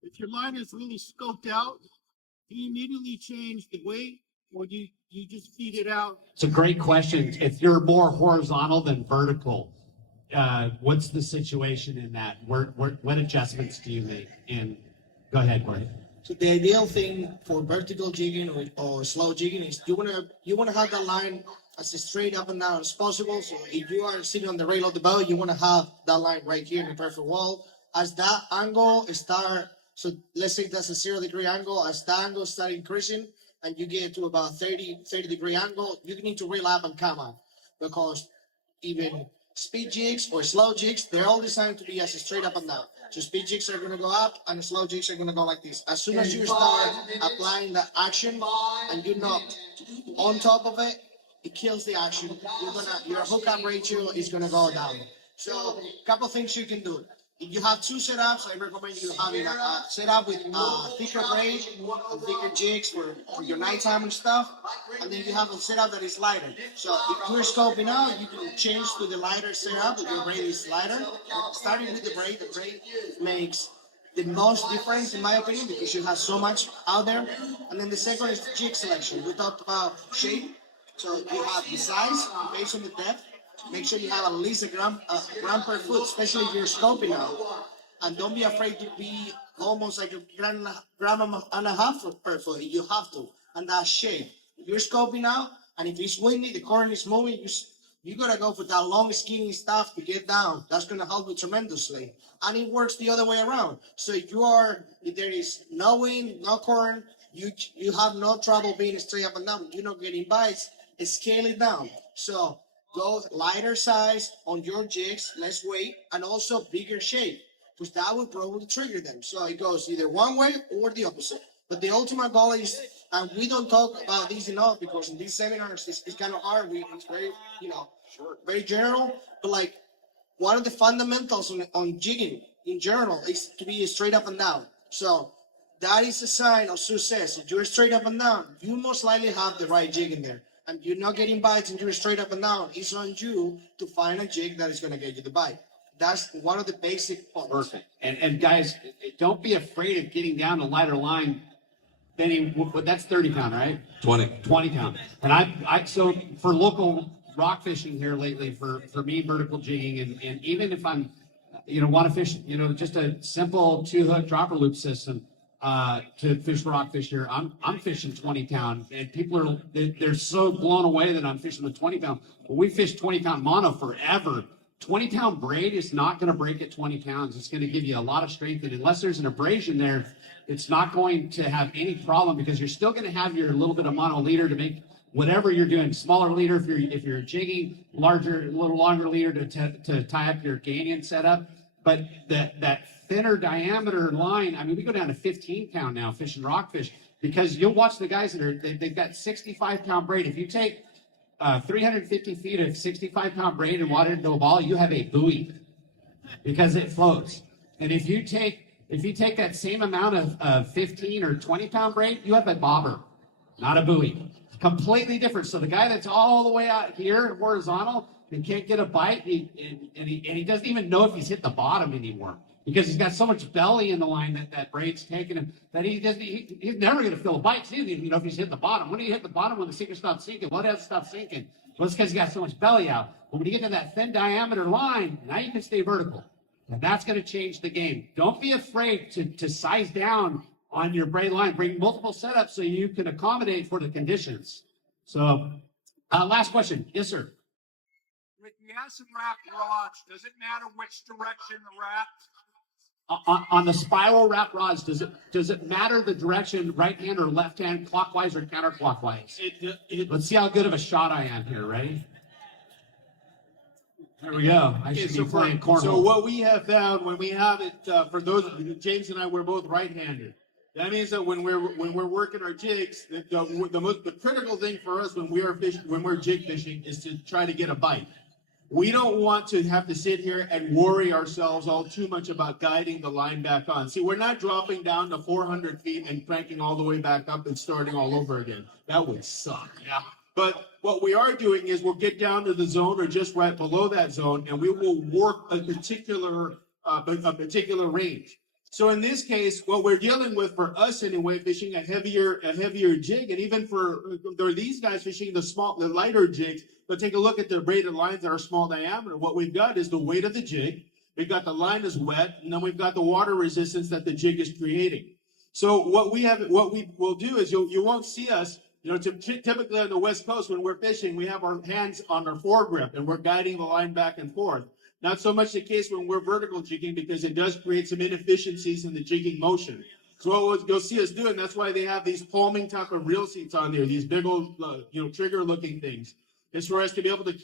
If your line is really scoped out, do you immediately change the weight, or do you just feed it out? It's a great question. If you're more horizontal than vertical, what's the situation in that? What adjustments do you make? And go ahead, Corey. So the ideal thing for vertical jigging or slow jigging is you wanna have that line as straight up and down as possible. So if you are sitting on the rail of the boat, you wanna have that line right here in the perfect wall. As that angle so let's say that's a 0-degree angle. As that angle start increasing and you get to about 30-degree angle, you need to reel up and come up, because even speed jigs or slow jigs, they're all designed to be as straight up and down. So speed jigs are going to go up and slow jigs are going to go like this. As soon as you start applying the action and you're not on top of it, it kills the action. Your hookup ratio is going to go down. So a couple things you can do. If you have 2 setups, I recommend you having a setup with thicker braid and thicker jigs for your nighttime and stuff. And then you have a setup that is lighter. So if you're scoping out, you can change to the lighter setup if your braid is lighter. Starting with the braid makes the most difference in my opinion, because you have so much out there. And then the second is the jig selection. We talked about shape. So you have the size based on the depth. Make sure you have at least a gram per foot, especially if you're scoping out. And don't be afraid to be almost like a gram and a half per foot if you have to. And that shape. If you're scoping out and if it's windy, the current is moving, you gotta go for that long skinny stuff to get down. That's gonna help you tremendously. And it works the other way around. So if there is no wind, no current, you have no trouble being straight up and down. You're not getting bites. Scale it down. So go lighter size on your jigs, less weight, and also bigger shape, because that will probably trigger them. So it goes either one way or the opposite. But the ultimate goal is, and we don't talk about this enough because in these seminars it's kind of hard. It's very, very general. But like, one of the fundamentals on jigging in general is to be straight up and down. So that is a sign of success. If you're straight up and down, you most likely have the right jig in there. And you're not getting bites and you're straight up and down, it's on you to find a jig that is going to get you the bite. That's one of the basic points. Perfect. And guys, don't be afraid of getting down a lighter line. Benny, that's 30 pound, right? 20 pound. And so for local rock fishing here lately, for me, vertical jigging, and even if I'm, want to fish, just a simple 2-hook dropper loop system, to fish rock fish here, I'm fishing 20 pound, and people they're so blown away that I'm fishing the 20 pound. Well, we fish 20 pound mono forever. 20 pound braid is not going to break at 20 pounds. It's going to give you a lot of strength, and unless there's an abrasion there, it's not going to have any problem, because you're still going to have your little bit of mono leader to make whatever you're doing. Smaller leader if you're jigging, a little longer leader to tie up your Ganian setup. But that thinner diameter line, I mean, we go down to 15 pound now fishing rockfish because you'll watch the guys they've got 65-pound braid. If you take 350 feet of 65-pound braid and water it into a ball, you have a buoy because it floats. And if you take that same amount of 15 or 20-pound braid, you have a bobber, not a buoy. Completely different. So the guy that's all the way out here horizontal and can't get a bite, and he doesn't even know if he's hit the bottom anymore because he's got so much belly in the line that braid's taking him that he's never going to feel a bite. He doesn't even know if he's hit the bottom. When do you hit the bottom when the sinker stops sinking? Well, it hasn't stopped sinking. Well, it's because he's got so much belly out. But when you get to that thin diameter line, now you can stay vertical. And that's going to change the game. Don't be afraid to size down on your braid line. Bring multiple setups so you can accommodate for the conditions. So, last question. Yes, sir. With the acid wrap rods, does it matter which direction the wrap? On the spiral wrap rods, does it matter the direction, right hand or left hand, clockwise or counterclockwise? Let's see how good of a shot I am here. Ready? There we go. I should be playing cornhole. So what we have found when we have it, for those, James and I, we're both right-handed. That means that when we're working our jigs, the critical thing for us when we're jig fishing is to try to get a bite. We don't want to have to sit here and worry ourselves all too much about guiding the line back on. See, we're not dropping down to 400 feet and cranking all the way back up and starting all over again. That would suck. Yeah. But what we are doing is we'll get down to the zone or just right below that zone, and we will work a particular range. So in this case, what we're dealing with for us anyway, fishing a heavier jig, and even for these guys fishing the lighter jigs, but take a look at the braided lines that are small diameter. What we've got is the weight of the jig. We've got the line is wet, and then we've got the water resistance that the jig is creating. So what we will do is you won't see us. Typically on the West Coast, when we're fishing, we have our hands on our foregrip and we're guiding the line back and forth. Not so much the case when we're vertical jigging because it does create some inefficiencies in the jigging motion. So what you'll see us doing, that's why they have these palming type of reel seats on there, these big old, trigger looking things. It's for us to be able to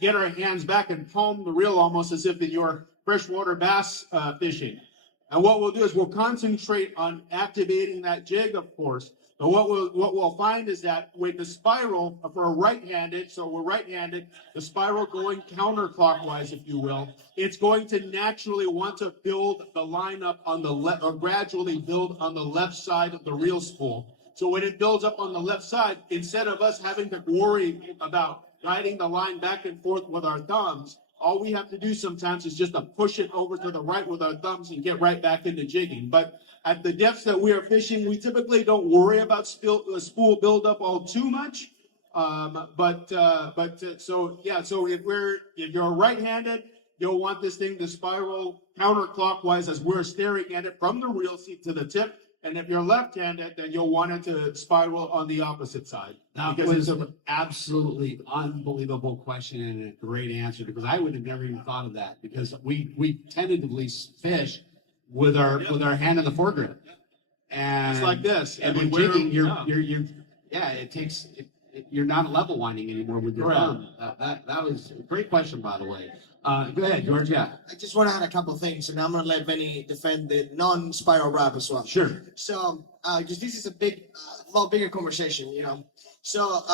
get our hands back and palm the reel almost as if you're freshwater bass fishing. And what we'll do is we'll concentrate on activating that jig, of course. But what we'll find is that with the spiral for a right-handed, so we're right-handed, the spiral going counterclockwise, if you will, it's going to naturally want to build the line up on the left, or gradually build on the left side of the reel spool. So when it builds up on the left side, instead of us having to worry about guiding the line back and forth with our thumbs, all we have to do sometimes is just to push it over to the right with our thumbs and get right back into jigging. But at the depths that we are fishing, we typically don't worry about spool buildup all too much. So if you're right-handed, you'll want this thing to spiral counterclockwise as we're staring at it from the reel seat to the tip. And if you're left-handed, then you'll want it to spiral on the opposite side. That was an absolutely unbelievable question and a great answer because I would have never even thought of that because we tentatively fish with our hand in the foregrip. And it's like this. And when jigging, you're not level winding anymore with your thumb. That was a great question, by the way. Go ahead, George. Yeah. I just want to add a couple of things, and I'm going to let Benny defend the non-spiral wrap as well. Sure. So, because this is a lot bigger conversation, So,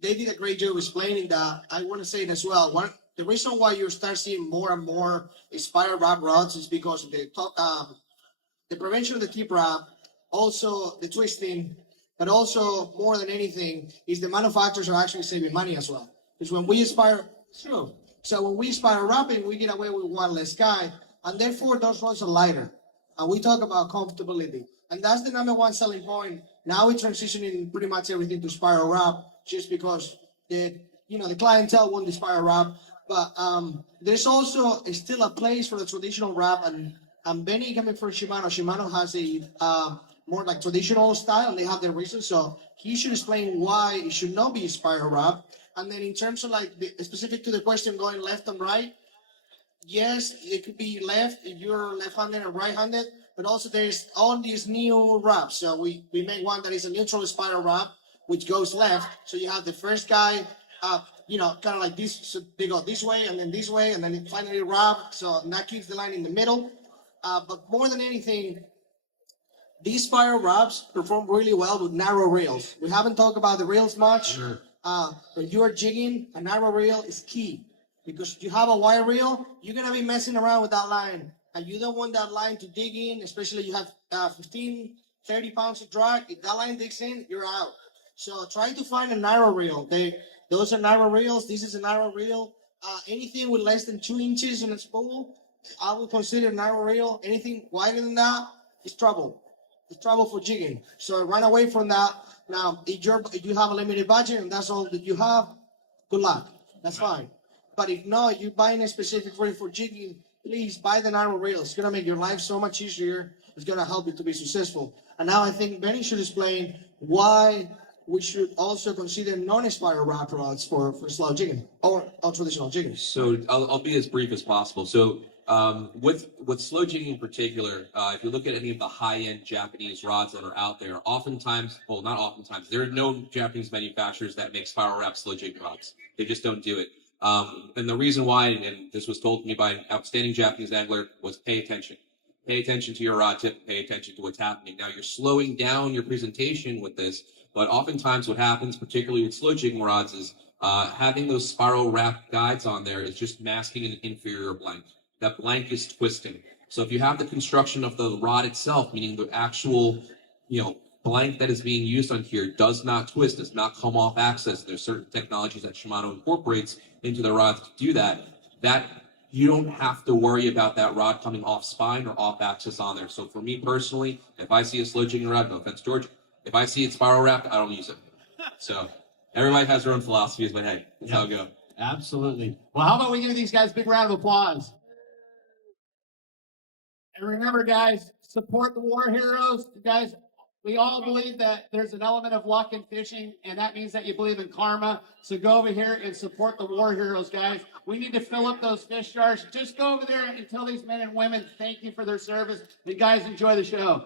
they did a great job explaining that. I want to say it as well. The reason why you start seeing more and more spiral wrap rods is because of the prevention of the tip wrap, also the twisting, but also more than anything is the manufacturers are actually saving money as well. Because when we spiral wrapping, we get away with one less guide, and therefore those rods are lighter. And we talk about comfortability, and that's the number one selling point. Now we're transitioning pretty much everything to spiral wrap, just because the clientele want the spiral wrap. But there's also still a place for the traditional wrap, and Benny coming from Shimano has a more like traditional style, and they have their reasons. So he should explain why it should not be spiral wrap. And then in terms of specific to the question going left and right, yes, it could be left if you're left-handed and right-handed, but also there's all these new wraps. So we make one that is a neutral spiral wrap, which goes left. So you have the first guy kind of like this. So they go this way and then this way and then it finally wrap. So that keeps the line in the middle. But more than anything, these spiral wraps perform really well with narrow reels. We haven't talked about the reels much. Sure. When you are jigging, a narrow reel is key because if you have a wide reel, you're gonna be messing around with that line, and you don't want that line to dig in. Especially you have 15, 30 pounds of drag. If that line digs in, you're out. So try to find a narrow reel. Those are narrow reels. This is a narrow reel. Anything with less than 2 inches in a spool, I would consider narrow reel. Anything wider than that is trouble. It's trouble for jigging. So run away from that. Now, if you have a limited budget and that's all that you have, good luck. That's fine. But if not, you're buying a specific reel for jigging, please buy the narrow reel. It's gonna make your life so much easier. It's gonna help you to be successful. And now I think Benny should explain why we should also consider non-spiral wrap rods for slow jigging or traditional jigging. So I'll be as brief as possible. So with slow jigging in particular, if you look at any of the high-end Japanese rods that are out there, oftentimes, well, not oftentimes, there are no Japanese manufacturers that make spiral wrap slow jigging rods. They just don't do it. And the reason why, and this was told to me by an outstanding Japanese angler, was pay attention. Pay attention to your rod tip, pay attention to what's happening. Now, you're slowing down your presentation with this, but oftentimes what happens, particularly with slow jigging rods, is having those spiral wrap guides on there is just masking an inferior blank. That blank is twisting. So if you have the construction of the rod itself, meaning the actual, blank that is being used on here does not twist, does not come off axis. There's certain technologies that Shimano incorporates into their rods to do that. That you don't have to worry about that rod coming off spine or off axis on there. So for me personally, if I see a slow jigging rod, no offense, George, if I see it spiral wrapped, I don't use it. So everybody has their own philosophies, but hey, that's how it goes. Absolutely. Well, how about we give these guys a big round of applause? And remember, guys, support the war heroes. Guys, we all believe that there's an element of luck in fishing, and that means that you believe in karma. So go over here and support the war heroes, guys. We need to fill up those fish jars. Just go over there and tell these men and women thank you for their service. And guys, enjoy the show.